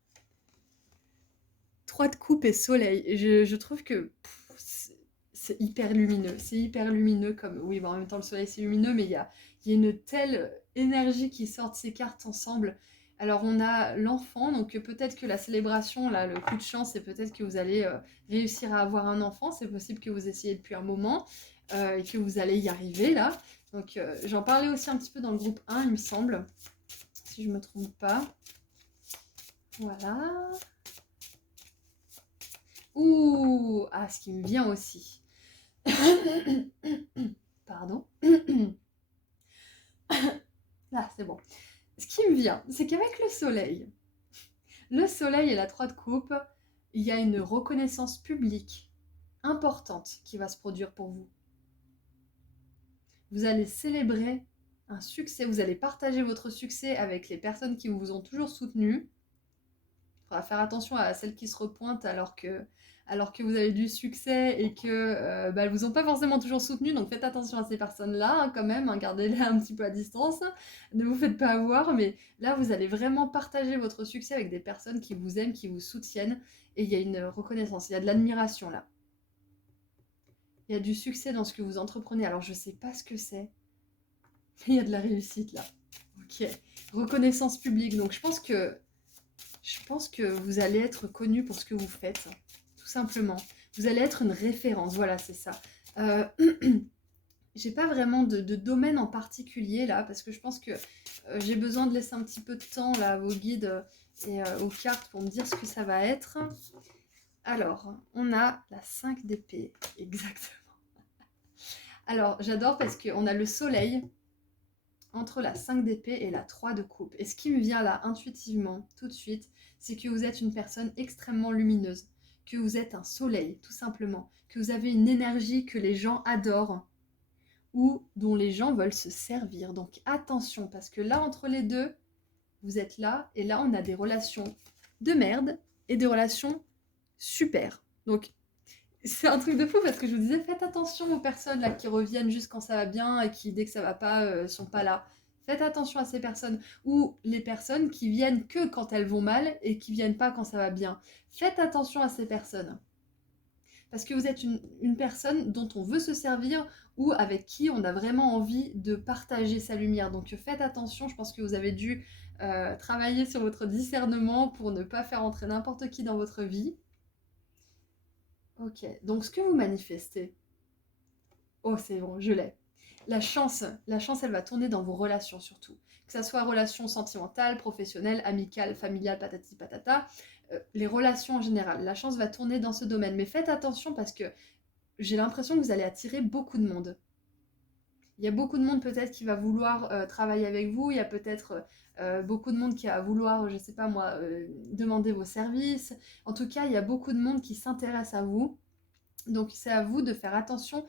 3 de coupe et soleil. Je trouve que c'est hyper lumineux. C'est hyper lumineux comme... Oui, bon, en même temps, le soleil, c'est lumineux, mais il y a une telle énergie qui sort de ces cartes ensemble. Alors, on a l'enfant, donc peut-être que la célébration, là, le coup de chance, c'est peut-être que vous allez réussir à avoir un enfant. C'est possible que vous essayez depuis un moment et que vous allez y arriver, là. Donc, j'en parlais aussi un petit peu dans le groupe 1, il me semble, si je ne me trompe pas. Voilà. Ouh, ah, ce qui me vient aussi. Pardon. Ah, c'est bon. Ce qui me vient, c'est qu'avec le soleil et la 3 de coupe, il y a une reconnaissance publique importante qui va se produire pour vous. Vous allez célébrer un succès, vous allez partager votre succès avec les personnes qui vous ont toujours soutenu. Il faudra faire attention à celles qui se repointent alors que vous avez du succès et que elles vous ont pas forcément toujours soutenu, donc faites attention à ces personnes-là, hein, quand même, hein, gardez-les un petit peu à distance, ne vous faites pas avoir, mais là vous allez vraiment partager votre succès avec des personnes qui vous aiment, qui vous soutiennent, et il y a une reconnaissance, il y a de l'admiration là. Il y a du succès dans ce que vous entreprenez, alors je sais pas ce que c'est, Il y a de la réussite là. Ok. Reconnaissance publique. Donc je pense que vous allez être connu pour ce que vous faites, tout simplement. Vous allez être une référence, voilà, c'est ça. Euh, j'ai pas vraiment de domaine en particulier là, parce que je pense que j'ai besoin de laisser un petit peu de temps là à vos guides et aux cartes pour me dire ce que ça va être. Alors, on a la 5 d'épée, exactement. Alors, j'adore parce qu'on a le soleil entre la 5 d'épée et la 3 de coupe. Et ce qui me vient là intuitivement, tout de suite, c'est que vous êtes une personne extrêmement lumineuse, que vous êtes un soleil, tout simplement, que vous avez une énergie que les gens adorent ou dont les gens veulent se servir. Donc attention, parce que là, entre les deux, vous êtes là, et là, on a des relations de merde et des relations super. Donc c'est un truc de fou parce que je vous disais, faites attention aux personnes là qui reviennent juste quand ça va bien et qui, dès que ça va pas, sont pas là. Faites attention à ces personnes. Ou les personnes qui viennent que quand elles vont mal et qui viennent pas quand ça va bien. Faites attention à ces personnes. Parce que vous êtes une personne dont on veut se servir ou avec qui on a vraiment envie de partager sa lumière. Donc faites attention, je pense que vous avez dû travailler sur votre discernement pour ne pas faire entrer n'importe qui dans votre vie. Ok, donc ce que vous manifestez, oh c'est bon, je l'ai. La chance, elle va tourner dans vos relations surtout. Que ça soit relations sentimentales, professionnelles, amicales, familiales, patati patata, les relations en général. La chance va tourner dans ce domaine. Mais faites attention parce que j'ai l'impression que vous allez attirer beaucoup de monde. Il y a beaucoup de monde peut-être qui va vouloir travailler avec vous, il y a peut-être beaucoup de monde qui va vouloir, je sais pas moi, demander vos services. En tout cas, il y a beaucoup de monde qui s'intéresse à vous. Donc c'est à vous de faire attention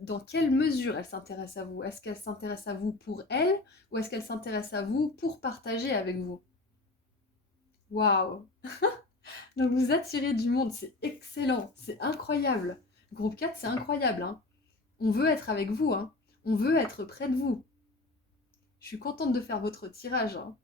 dans quelle mesure elle s'intéresse à vous. Est-ce qu'elle s'intéresse à vous pour elle ou est-ce qu'elle s'intéresse à vous pour partager avec vous? Waouh! Donc vous attirez du monde, c'est excellent, c'est incroyable. Groupe 4, c'est incroyable, hein. On veut être avec vous, hein. On veut être près de vous. Je suis contente de faire votre tirage, hein.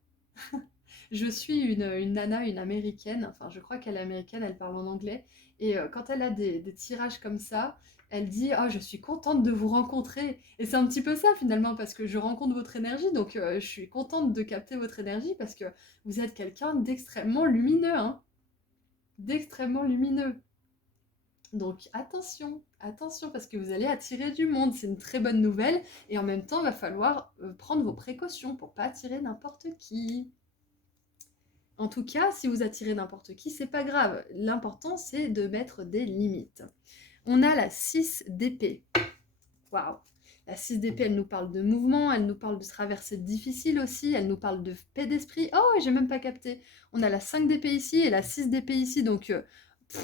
Je suis une nana, une américaine, enfin je crois qu'elle est américaine, elle parle en anglais, et quand elle a des tirages comme ça, elle dit «Ah, je suis contente de vous rencontrer». Et c'est un petit peu ça finalement, parce que je rencontre votre énergie, donc je suis contente de capter votre énergie, parce que vous êtes quelqu'un d'extrêmement lumineux, hein, d'extrêmement lumineux. Donc attention, attention, parce que vous allez attirer du monde, c'est une très bonne nouvelle, et en même temps, il va falloir prendre vos précautions pour pas attirer n'importe qui. En tout cas, si vous attirez n'importe qui, c'est pas grave. L'important, c'est de mettre des limites. On a la 6 d'épée. Waouh! La 6 d'épée, elle nous parle de mouvement, elle nous parle de traversées difficiles aussi, elle nous parle de paix d'esprit. Oh, j'ai même pas capté. On a la 5 d'épée ici et la 6 d'épée ici, donc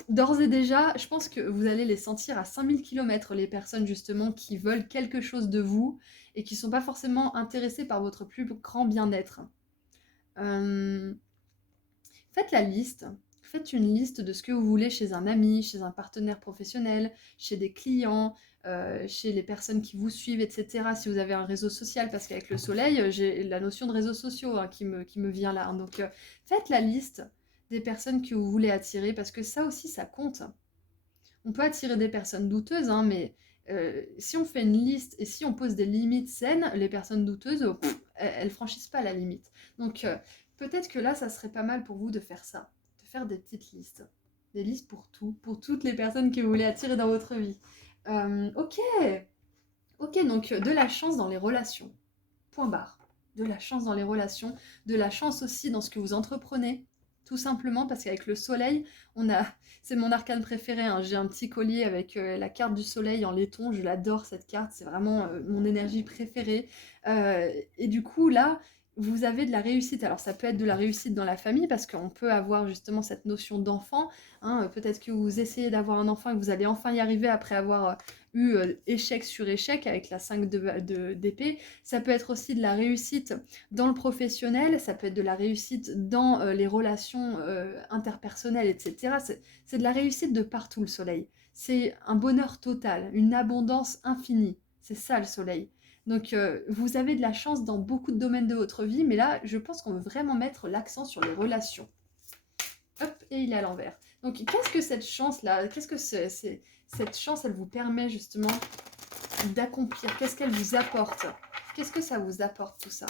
d'ores et déjà, je pense que vous allez les sentir à 5000 km, les personnes justement qui veulent quelque chose de vous et qui ne sont pas forcément intéressées par votre plus grand bien-être. Faites la liste. Faites une liste de ce que vous voulez chez un ami, chez un partenaire professionnel, chez des clients, chez les personnes qui vous suivent, etc. Si vous avez un réseau social, parce qu'avec le soleil, j'ai la notion de réseaux sociaux hein, qui me vient là. Donc, faites la liste des personnes que vous voulez attirer, parce que ça aussi, ça compte. On peut attirer des personnes douteuses, hein, mais si on fait une liste et si on pose des limites saines, les personnes douteuses, elles franchissent pas la limite. Donc, peut-être que là, ça serait pas mal pour vous de faire ça, de faire des petites listes. Des listes pour tout, pour toutes les personnes que vous voulez attirer dans votre vie. Ok, ok, donc de la chance dans les relations. Point barre. De la chance dans les relations, de la chance aussi dans ce que vous entreprenez. Tout simplement parce qu'avec le soleil, on a... C'est mon arcane préféré, hein. J'ai un petit collier avec la carte du soleil en laiton, je l'adore cette carte, c'est vraiment mon énergie préférée. Et du coup, là, vous avez de la réussite. Alors ça peut être de la réussite dans la famille parce qu'on peut avoir justement cette notion d'enfant, hein. Peut-être que vous essayez d'avoir un enfant et que vous allez enfin y arriver après avoir eu échec sur échec avec la 5 d'épée. Ça peut être aussi de la réussite dans le professionnel, ça peut être de la réussite dans les relations interpersonnelles, etc. C'est de la réussite de partout le soleil. C'est un bonheur total, une abondance infinie. C'est ça le soleil. Donc vous avez de la chance dans beaucoup de domaines de votre vie, mais là je pense qu'on veut vraiment mettre l'accent sur les relations. Hop, et il est à l'envers. Donc qu'est-ce que cette chance-là, qu'est-ce que cette chance, elle vous permet justement d'accomplir? Qu'est-ce qu'elle vous apporte? Qu'est-ce que ça vous apporte tout ça?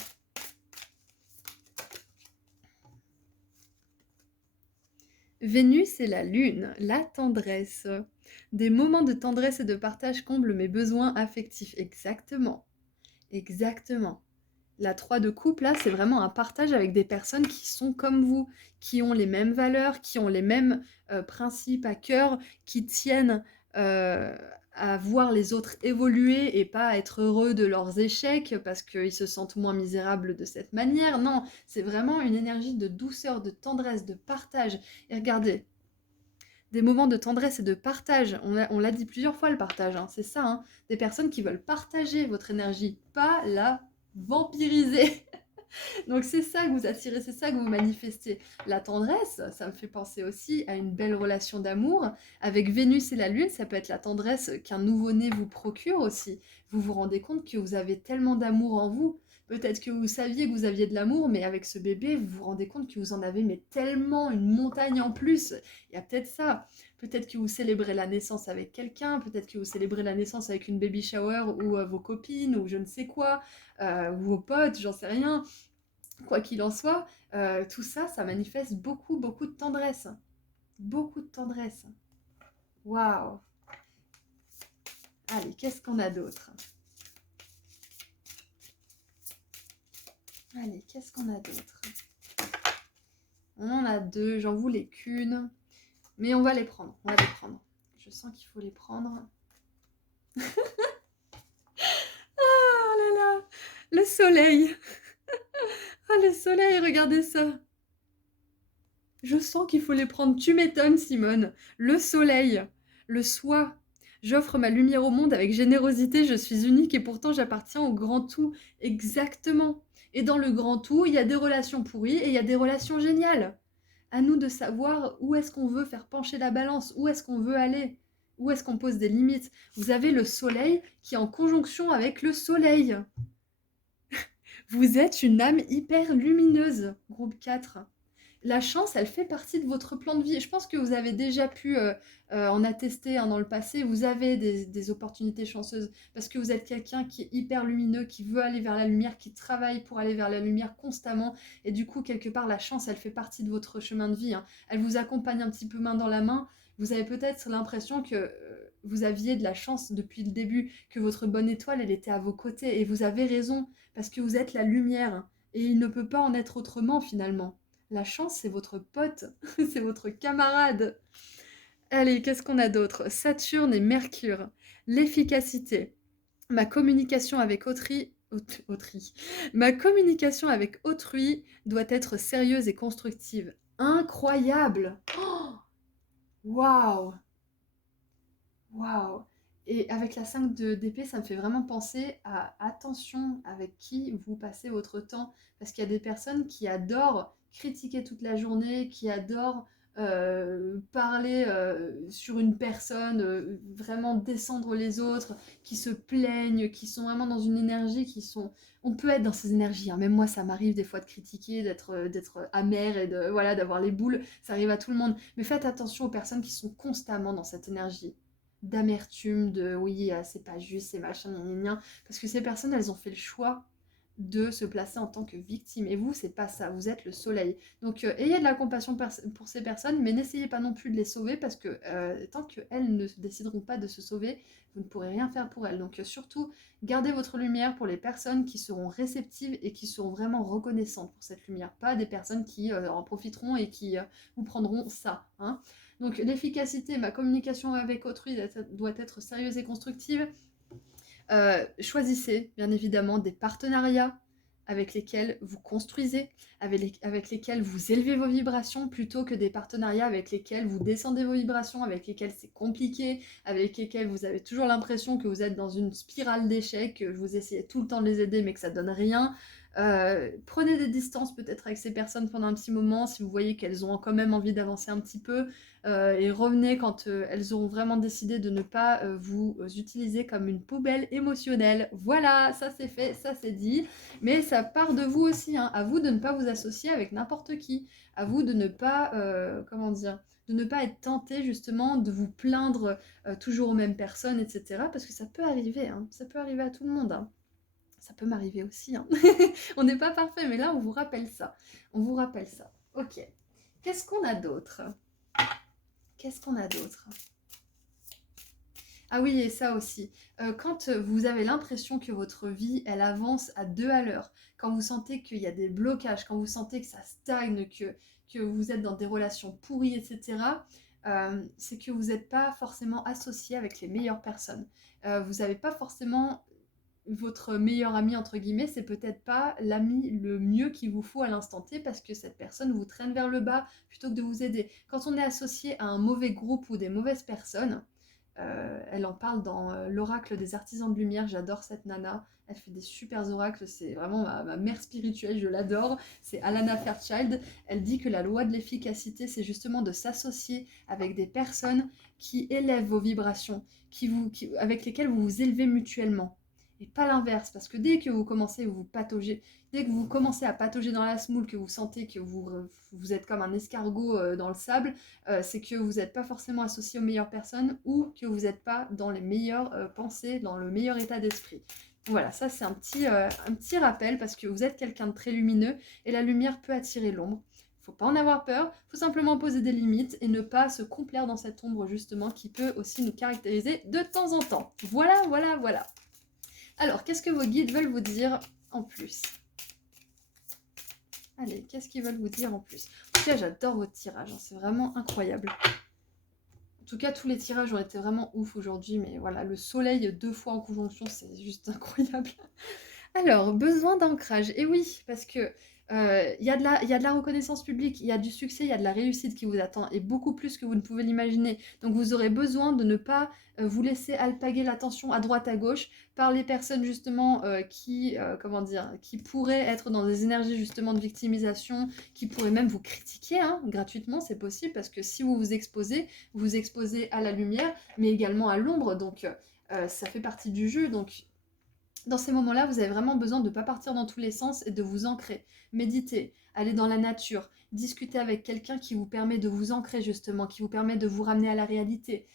Vénus et la Lune, la tendresse. Des moments de tendresse et de partage comblent mes besoins affectifs. Exactement, exactement. La 3 de coupe, là, c'est vraiment un partage avec des personnes qui sont comme vous, qui ont les mêmes valeurs, qui ont les mêmes principes à cœur, qui tiennent euh, à voir les autres évoluer et pas être heureux de leurs échecs parce qu'ils se sentent moins misérables de cette manière. Non, c'est vraiment une énergie de douceur, de tendresse, de partage. Et regardez, des moments de tendresse et de partage. On l'a dit plusieurs fois, le partage, hein, c'est ça. Hein. Des personnes qui veulent partager votre énergie, pas la vampiriser. Donc c'est ça que vous attirez, c'est ça que vous manifestez. La tendresse, ça me fait penser aussi à une belle relation d'amour. Avec Vénus et la Lune, ça peut être la tendresse qu'un nouveau-né vous procure aussi. Vous vous rendez compte que vous avez tellement d'amour en vous. Peut-être que vous saviez que vous aviez de l'amour, mais avec ce bébé, vous vous rendez compte que vous en avez mais tellement une montagne en plus. Il y a peut-être ça. Peut-être que vous célébrez la naissance avec quelqu'un, peut-être que vous célébrez la naissance avec une baby shower ou vos copines ou je ne sais quoi, ou vos potes, j'en sais rien. Quoi qu'il en soit, tout ça, ça manifeste beaucoup, beaucoup de tendresse. Beaucoup de tendresse. Waouh! Allez, qu'est-ce qu'on a d'autre? Allez, qu'est-ce qu'on a d'autre? On en a deux, j'en voulais qu'une. Mais on va les prendre, on va les prendre. Je sens qu'il faut les prendre. Oh là là! Le soleil! Ah, le soleil, regardez ça! Je sens qu'il faut les prendre. Tu m'étonnes, Simone. Le soleil, le soi. J'offre ma lumière au monde avec générosité, je suis unique et pourtant j'appartiens au grand tout. Exactement. Et dans le grand tout, il y a des relations pourries et il y a des relations géniales. À nous de savoir où est-ce qu'on veut faire pencher la balance, où est-ce qu'on veut aller, où est-ce qu'on pose des limites. Vous avez le soleil qui est en conjonction avec le soleil. Vous êtes une âme hyper lumineuse, groupe 4. La chance, elle fait partie de votre plan de vie. Je pense que vous avez déjà pu en attester hein, dans le passé. Vous avez des opportunités chanceuses parce que vous êtes quelqu'un qui est hyper lumineux, qui veut aller vers la lumière, qui travaille pour aller vers la lumière constamment. Et du coup, quelque part, la chance, elle fait partie de votre chemin de vie. Hein. Elle vous accompagne un petit peu main dans la main. Vous avez peut-être l'impression que vous aviez de la chance depuis le début, que votre bonne étoile, elle était à vos côtés. Et vous avez raison, parce que vous êtes la lumière. Et il ne peut pas en être autrement finalement. La chance, c'est votre pote, c'est votre camarade. Allez, qu'est-ce qu'on a d'autre? Saturne et Mercure. L'efficacité. Ma communication avec autrui. Ma communication avec autrui doit être sérieuse et constructive. Incroyable! Oh, waouh! Waouh! Et avec la 5 d'épée, ça me fait vraiment penser à attention avec qui vous passez votre temps. Parce qu'il y a des personnes qui adorent critiquer toute la journée, qui adorent parler sur une personne, vraiment descendre les autres, qui se plaignent, qui sont vraiment dans une énergie qui sont... On peut être dans ces énergies, hein. Même moi ça m'arrive des fois de critiquer, d'être amère et de, voilà, d'avoir les boules, ça arrive à tout le monde. Mais faites attention aux personnes qui sont constamment dans cette énergie d'amertume, de oui, c'est pas juste, c'est machin, gna gna gna. Parce que ces personnes, elles ont fait le choix de se placer en tant que victime. Et vous, c'est pas ça, vous êtes le soleil. Donc ayez de la compassion pour ces personnes, mais n'essayez pas non plus de les sauver parce que tant qu'elles ne décideront pas de se sauver, vous ne pourrez rien faire pour elles. Donc surtout, gardez votre lumière pour les personnes qui seront réceptives et qui seront vraiment reconnaissantes pour cette lumière. Pas des personnes qui en profiteront et qui vous prendront ça. Hein. Donc l'efficacité, ma communication avec autrui doit être sérieuse et constructive. Choisissez bien évidemment des partenariats avec lesquels vous construisez, avec lesquels vous élevez vos vibrations, plutôt que des partenariats avec lesquels vous descendez vos vibrations, avec lesquels c'est compliqué, avec lesquels vous avez toujours l'impression que vous êtes dans une spirale d'échecs, que vous essayez tout le temps de les aider mais que ça donne rien. Prenez des distances peut-être avec ces personnes pendant un petit moment si vous voyez qu'elles ont quand même envie d'avancer un petit peu et revenez quand elles auront vraiment décidé de ne pas vous utiliser comme une poubelle émotionnelle. Voilà, ça c'est fait, ça c'est dit, mais ça part de vous aussi, hein. À vous de ne pas vous associer avec n'importe qui, à vous de ne pas, comment dire, de ne pas être tenté justement de vous plaindre toujours aux mêmes personnes, etc. Parce que ça peut arriver, hein. Ça peut arriver à tout le monde, hein. Ça peut m'arriver aussi, hein. On n'est pas parfait, mais là, on vous rappelle ça. On vous rappelle ça. Ok. Qu'est-ce qu'on a d'autre? Qu'est-ce qu'on a d'autre? Ah oui, et ça aussi. Quand vous avez l'impression que votre vie, elle avance à 2 à l'heure, quand vous sentez qu'il y a des blocages, quand vous sentez que ça stagne, que vous êtes dans des relations pourries, etc., c'est que vous n'êtes pas forcément associé avec les meilleures personnes. Vous n'avez pas forcément votre meilleur ami, entre guillemets, c'est peut-être pas l'ami le mieux qu'il vous faut à l'instant T parce que cette personne vous traîne vers le bas plutôt que de vous aider. Quand on est associé à un mauvais groupe ou des mauvaises personnes, elle en parle dans l'oracle des artisans de lumière, j'adore cette nana, elle fait des super oracles, c'est vraiment ma mère spirituelle, je l'adore, c'est Alana Fairchild, elle dit que la loi de l'efficacité, c'est justement de s'associer avec des personnes qui élèvent vos vibrations, avec lesquelles vous vous élevez mutuellement. Et pas l'inverse, parce que dès que vous commencez vous patauger, dès que vous commencez à patauger dans la semoule, que vous sentez que vous êtes comme un escargot dans le sable, c'est que vous n'êtes pas forcément associé aux meilleures personnes ou que vous n'êtes pas dans les meilleures pensées, dans le meilleur état d'esprit. Voilà, ça c'est un petit rappel parce que vous êtes quelqu'un de très lumineux et la lumière peut attirer l'ombre. Il ne faut pas en avoir peur, il faut simplement poser des limites et ne pas se complaire dans cette ombre justement qui peut aussi nous caractériser de temps en temps. Voilà, voilà, voilà. Alors, qu'est-ce que vos guides veulent vous dire en plus? Allez, qu'est-ce qu'ils veulent vous dire en plus? En tout cas, j'adore votre tirage, hein, c'est vraiment incroyable. En tout cas, tous les tirages ont été vraiment ouf aujourd'hui, mais voilà, le soleil 2 fois en conjonction, c'est juste incroyable. Alors, besoin d'ancrage. Et oui, parce que il y a de la reconnaissance publique, il y a du succès, il y a de la réussite qui vous attend, et beaucoup plus que vous ne pouvez l'imaginer. Donc vous aurez besoin de ne pas vous laisser alpaguer l'attention à droite à gauche par les personnes justement comment dire, qui pourraient être dans des énergies justement de victimisation, qui pourraient même vous critiquer hein, gratuitement, c'est possible, parce que si vous vous exposez à la lumière, mais également à l'ombre, donc ça fait partie du jeu, donc dans ces moments-là, vous avez vraiment besoin de ne pas partir dans tous les sens et de vous ancrer. Méditer, aller dans la nature, discuter avec quelqu'un qui vous permet de vous ancrer justement, qui vous permet de vous ramener à la réalité,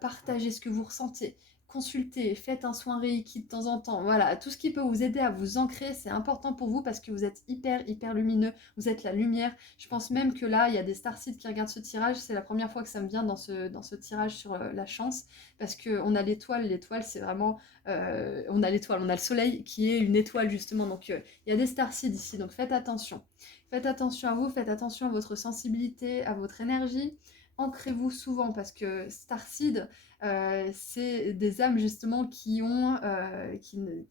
partager ce que vous ressentez, consulter, faites un soin Reiki de temps en temps. Voilà, tout ce qui peut vous aider à vous ancrer, c'est important pour vous parce que vous êtes hyper lumineux, vous êtes la lumière. Je pense même que là, il y a des starseeds qui regardent ce tirage, c'est la première fois que ça me vient dans ce tirage sur la chance parce qu'on a l'étoile c'est vraiment on a l'étoile, on a le soleil qui est une étoile justement, donc il y a des starseeds ici, donc faites attention. Faites attention à vous, faites attention à votre sensibilité, à votre énergie. Ancrez-vous souvent parce que starseed, c'est des âmes justement qui ont,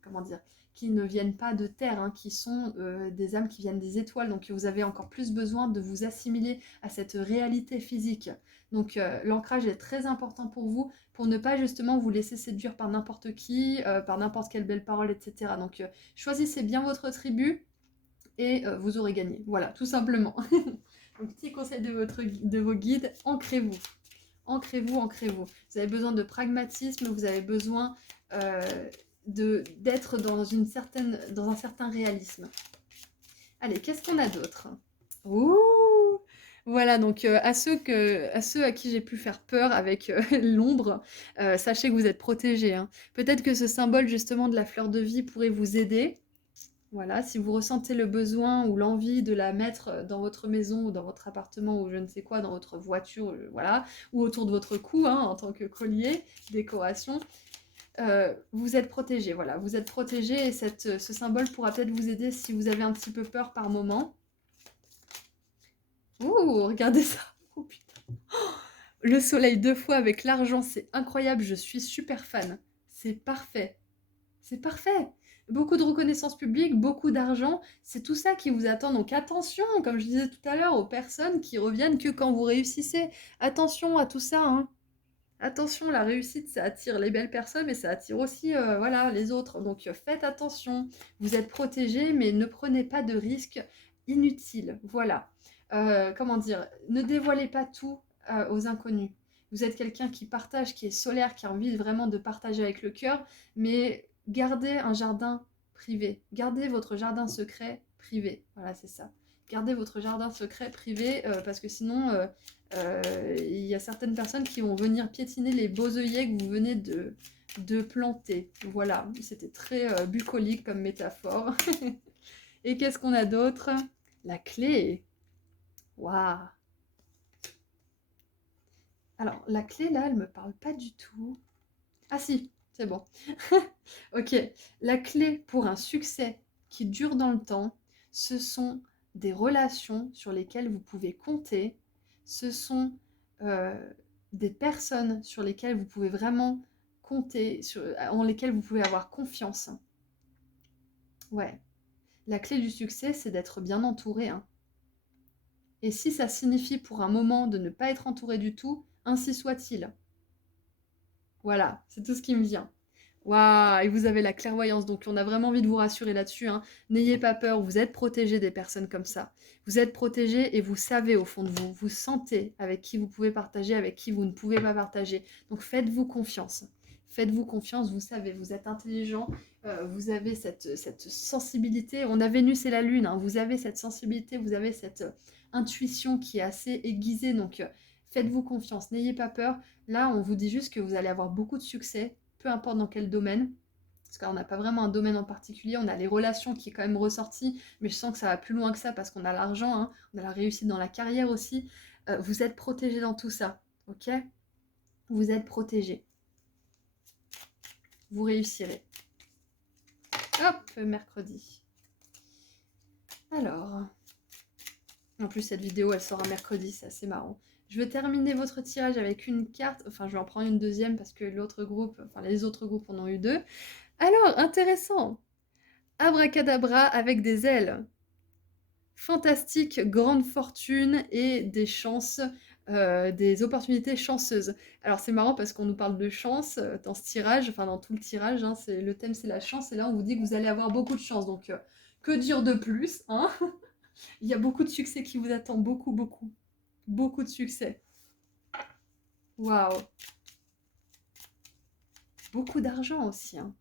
comment dire, qui ne viennent pas de terre, hein, qui sont des âmes qui viennent des étoiles, donc vous avez encore plus besoin de vous assimiler à cette réalité physique. Donc l'ancrage est très important pour vous, pour ne pas justement vous laisser séduire par n'importe qui, par n'importe quelle belle parole, etc. Donc choisissez bien votre tribu et vous aurez gagné. Voilà, tout simplement. Donc petit conseil de vos guides, ancrez-vous. Ancrez-vous, ancrez-vous. Vous avez besoin de pragmatisme, vous avez besoin d'être dans un certain réalisme. Allez, qu'est-ce qu'on a d'autre? Ouh! Voilà, donc à ceux à qui j'ai pu faire peur avec l'ombre, sachez que vous êtes protégés, hein. Peut-être que ce symbole justement de la fleur de vie pourrait vous aider. Voilà, si vous ressentez le besoin ou l'envie de la mettre dans votre maison ou dans votre appartement ou je ne sais quoi, dans votre voiture, voilà, ou autour de votre cou, hein, en tant que collier, décoration, vous êtes protégés, voilà, vous êtes protégés et ce symbole pourra peut-être vous aider si vous avez un petit peu peur par moment. Ouh, regardez ça. Oh putain. Le soleil 2 fois avec l'argent, c'est incroyable, je suis super fan. C'est parfait. C'est parfait. Beaucoup de reconnaissance publique, beaucoup d'argent, c'est tout ça qui vous attend. Donc attention, comme je disais tout à l'heure, aux personnes qui reviennent que quand vous réussissez. Attention à tout ça, hein. Attention, la réussite, ça attire les belles personnes, mais ça attire aussi voilà, les autres. Donc faites attention. Vous êtes protégés, mais ne prenez pas de risques inutiles. Voilà. Comment dire? Ne dévoilez pas tout aux inconnus. Vous êtes quelqu'un qui partage, qui est solaire, qui a envie vraiment de partager avec le cœur, mais gardez un jardin privé. Gardez votre jardin secret privé. Voilà, c'est ça. gardez votre jardin secret privé parce que sinon, il y a certaines personnes qui vont venir piétiner les beaux œillets que vous venez de planter. Voilà, c'était très bucolique comme métaphore. Et qu'est-ce qu'on a d'autre? La clé. Waouh! Alors, la clé, là, elle me parle pas du tout. Ah si, c'est bon. Ok, la clé pour un succès qui dure dans le temps, ce sont des relations sur lesquelles vous pouvez compter, ce sont euh, des personnes sur lesquelles vous pouvez vraiment compter, en lesquelles vous pouvez avoir confiance. Ouais, la clé du succès, c'est d'être bien entouré, hein. Et si ça signifie pour un moment de ne pas être entouré du tout, ainsi soit-il. Voilà, c'est tout ce qui me vient. Waouh, et vous avez la clairvoyance, donc on a vraiment envie de vous rassurer là-dessus, hein. N'ayez pas peur, vous êtes protégés des personnes comme ça. Vous êtes protégés et vous savez au fond de vous, vous sentez avec qui vous pouvez partager, avec qui vous ne pouvez pas partager. Donc faites-vous confiance. Faites-vous confiance, vous savez, vous êtes intelligent, vous avez cette sensibilité. On a Vénus et la Lune, hein, vous avez cette sensibilité, vous avez cette intuition qui est assez aiguisée, donc faites-vous confiance, n'ayez pas peur. Là, on vous dit juste que vous allez avoir beaucoup de succès, peu importe dans quel domaine, parce qu'on n'a pas vraiment un domaine en particulier, on a les relations qui est quand même ressorti, mais je sens que ça va plus loin que ça parce qu'on a l'argent, hein, on a la réussite dans la carrière aussi. Vous êtes protégés dans tout ça, ok? Vous êtes protégés. Vous réussirez. Hop, mercredi. Alors, en plus cette vidéo elle sort un mercredi, c'est assez marrant. Je vais terminer votre tirage avec une carte, enfin je vais en prendre une deuxième parce que l'autre groupe, enfin les autres groupes en ont eu deux. Alors, intéressant. Abracadabra avec des ailes. Fantastique, grande fortune et des chances, des opportunités chanceuses. Alors c'est marrant parce qu'on nous parle de chance dans ce tirage, enfin dans tout le tirage, hein, le thème c'est la chance et là on vous dit que vous allez avoir beaucoup de chance. Donc que dire de plus, hein? Il y a beaucoup de succès qui vous attend, beaucoup, beaucoup. Beaucoup de succès. Waouh! Beaucoup d'argent aussi, hein.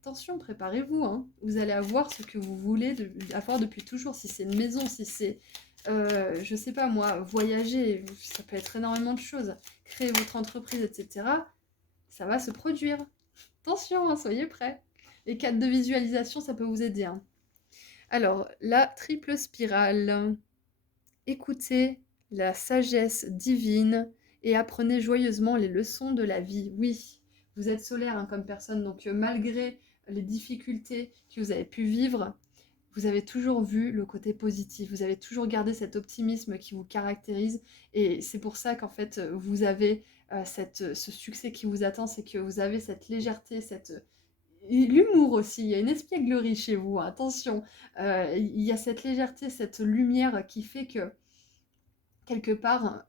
Attention, préparez-vous, hein. Vous allez avoir ce que vous voulez avoir depuis toujours. Si c'est une maison, si c'est, je sais pas moi, voyager, ça peut être énormément de choses. Créer votre entreprise, etc. Ça va se produire. Attention, hein, soyez prêts. Les cartes de visualisation, ça peut vous aider, hein. Alors, la triple spirale. Écoutez la sagesse divine et apprenez joyeusement les leçons de la vie. Oui, vous êtes solaire, hein, comme personne, donc malgré les difficultés que vous avez pu vivre, vous avez toujours vu le côté positif, vous avez toujours gardé cet optimisme qui vous caractérise et c'est pour ça qu'en fait vous avez ce succès qui vous attend, c'est que vous avez cette légèreté, et l'humour aussi, il y a une espièglerie chez vous, hein, attention, il y a cette légèreté, cette lumière qui fait que quelque part,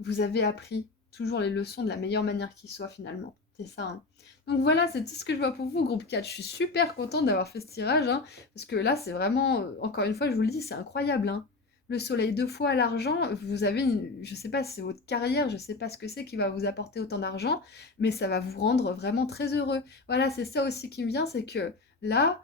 vous avez appris toujours les leçons de la meilleure manière qui soit finalement. C'est ça, hein. Donc voilà, c'est tout ce que je vois pour vous, groupe 4. Je suis super contente d'avoir fait ce tirage, hein, parce que là, c'est vraiment, encore une fois, je vous le dis, c'est incroyable, hein. Le soleil deux fois l'argent, vous avez, je sais pas si c'est votre carrière, je sais pas ce que c'est qui va vous apporter autant d'argent, mais ça va vous rendre vraiment très heureux. Voilà, c'est ça aussi qui me vient, c'est que là,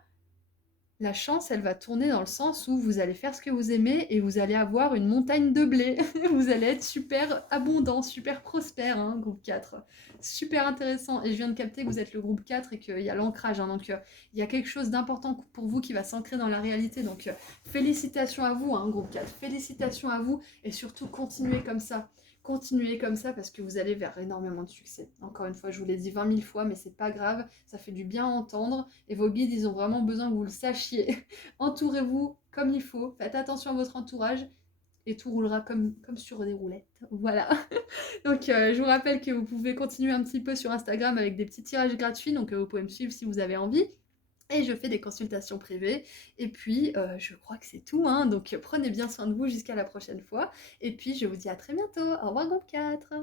la chance, elle va tourner dans le sens où vous allez faire ce que vous aimez et vous allez avoir une montagne de blé. Vous allez être super abondant, super prospère, hein, groupe 4. Super intéressant. Et je viens de capter que vous êtes le groupe 4 et qu'il y a l'ancrage, hein, donc il y a quelque chose d'important pour vous qui va s'ancrer dans la réalité. Donc félicitations à vous, hein, groupe 4. Félicitations à vous et surtout continuez comme ça. Continuez comme ça parce que vous allez vers énormément de succès. Encore une fois, je vous l'ai dit 20 000 fois, mais c'est pas grave, ça fait du bien à entendre. Et vos guides, ils ont vraiment besoin que vous le sachiez. Entourez-vous comme il faut, faites attention à votre entourage et tout roulera comme sur des roulettes. Voilà. Donc je vous rappelle que vous pouvez continuer un petit peu sur Instagram avec des petits tirages gratuits, donc vous pouvez me suivre si vous avez envie. Et je fais des consultations privées. Et puis, je crois que c'est tout, hein. Donc prenez bien soin de vous jusqu'à la prochaine fois. Et puis, je vous dis à très bientôt. Au revoir, groupe 4.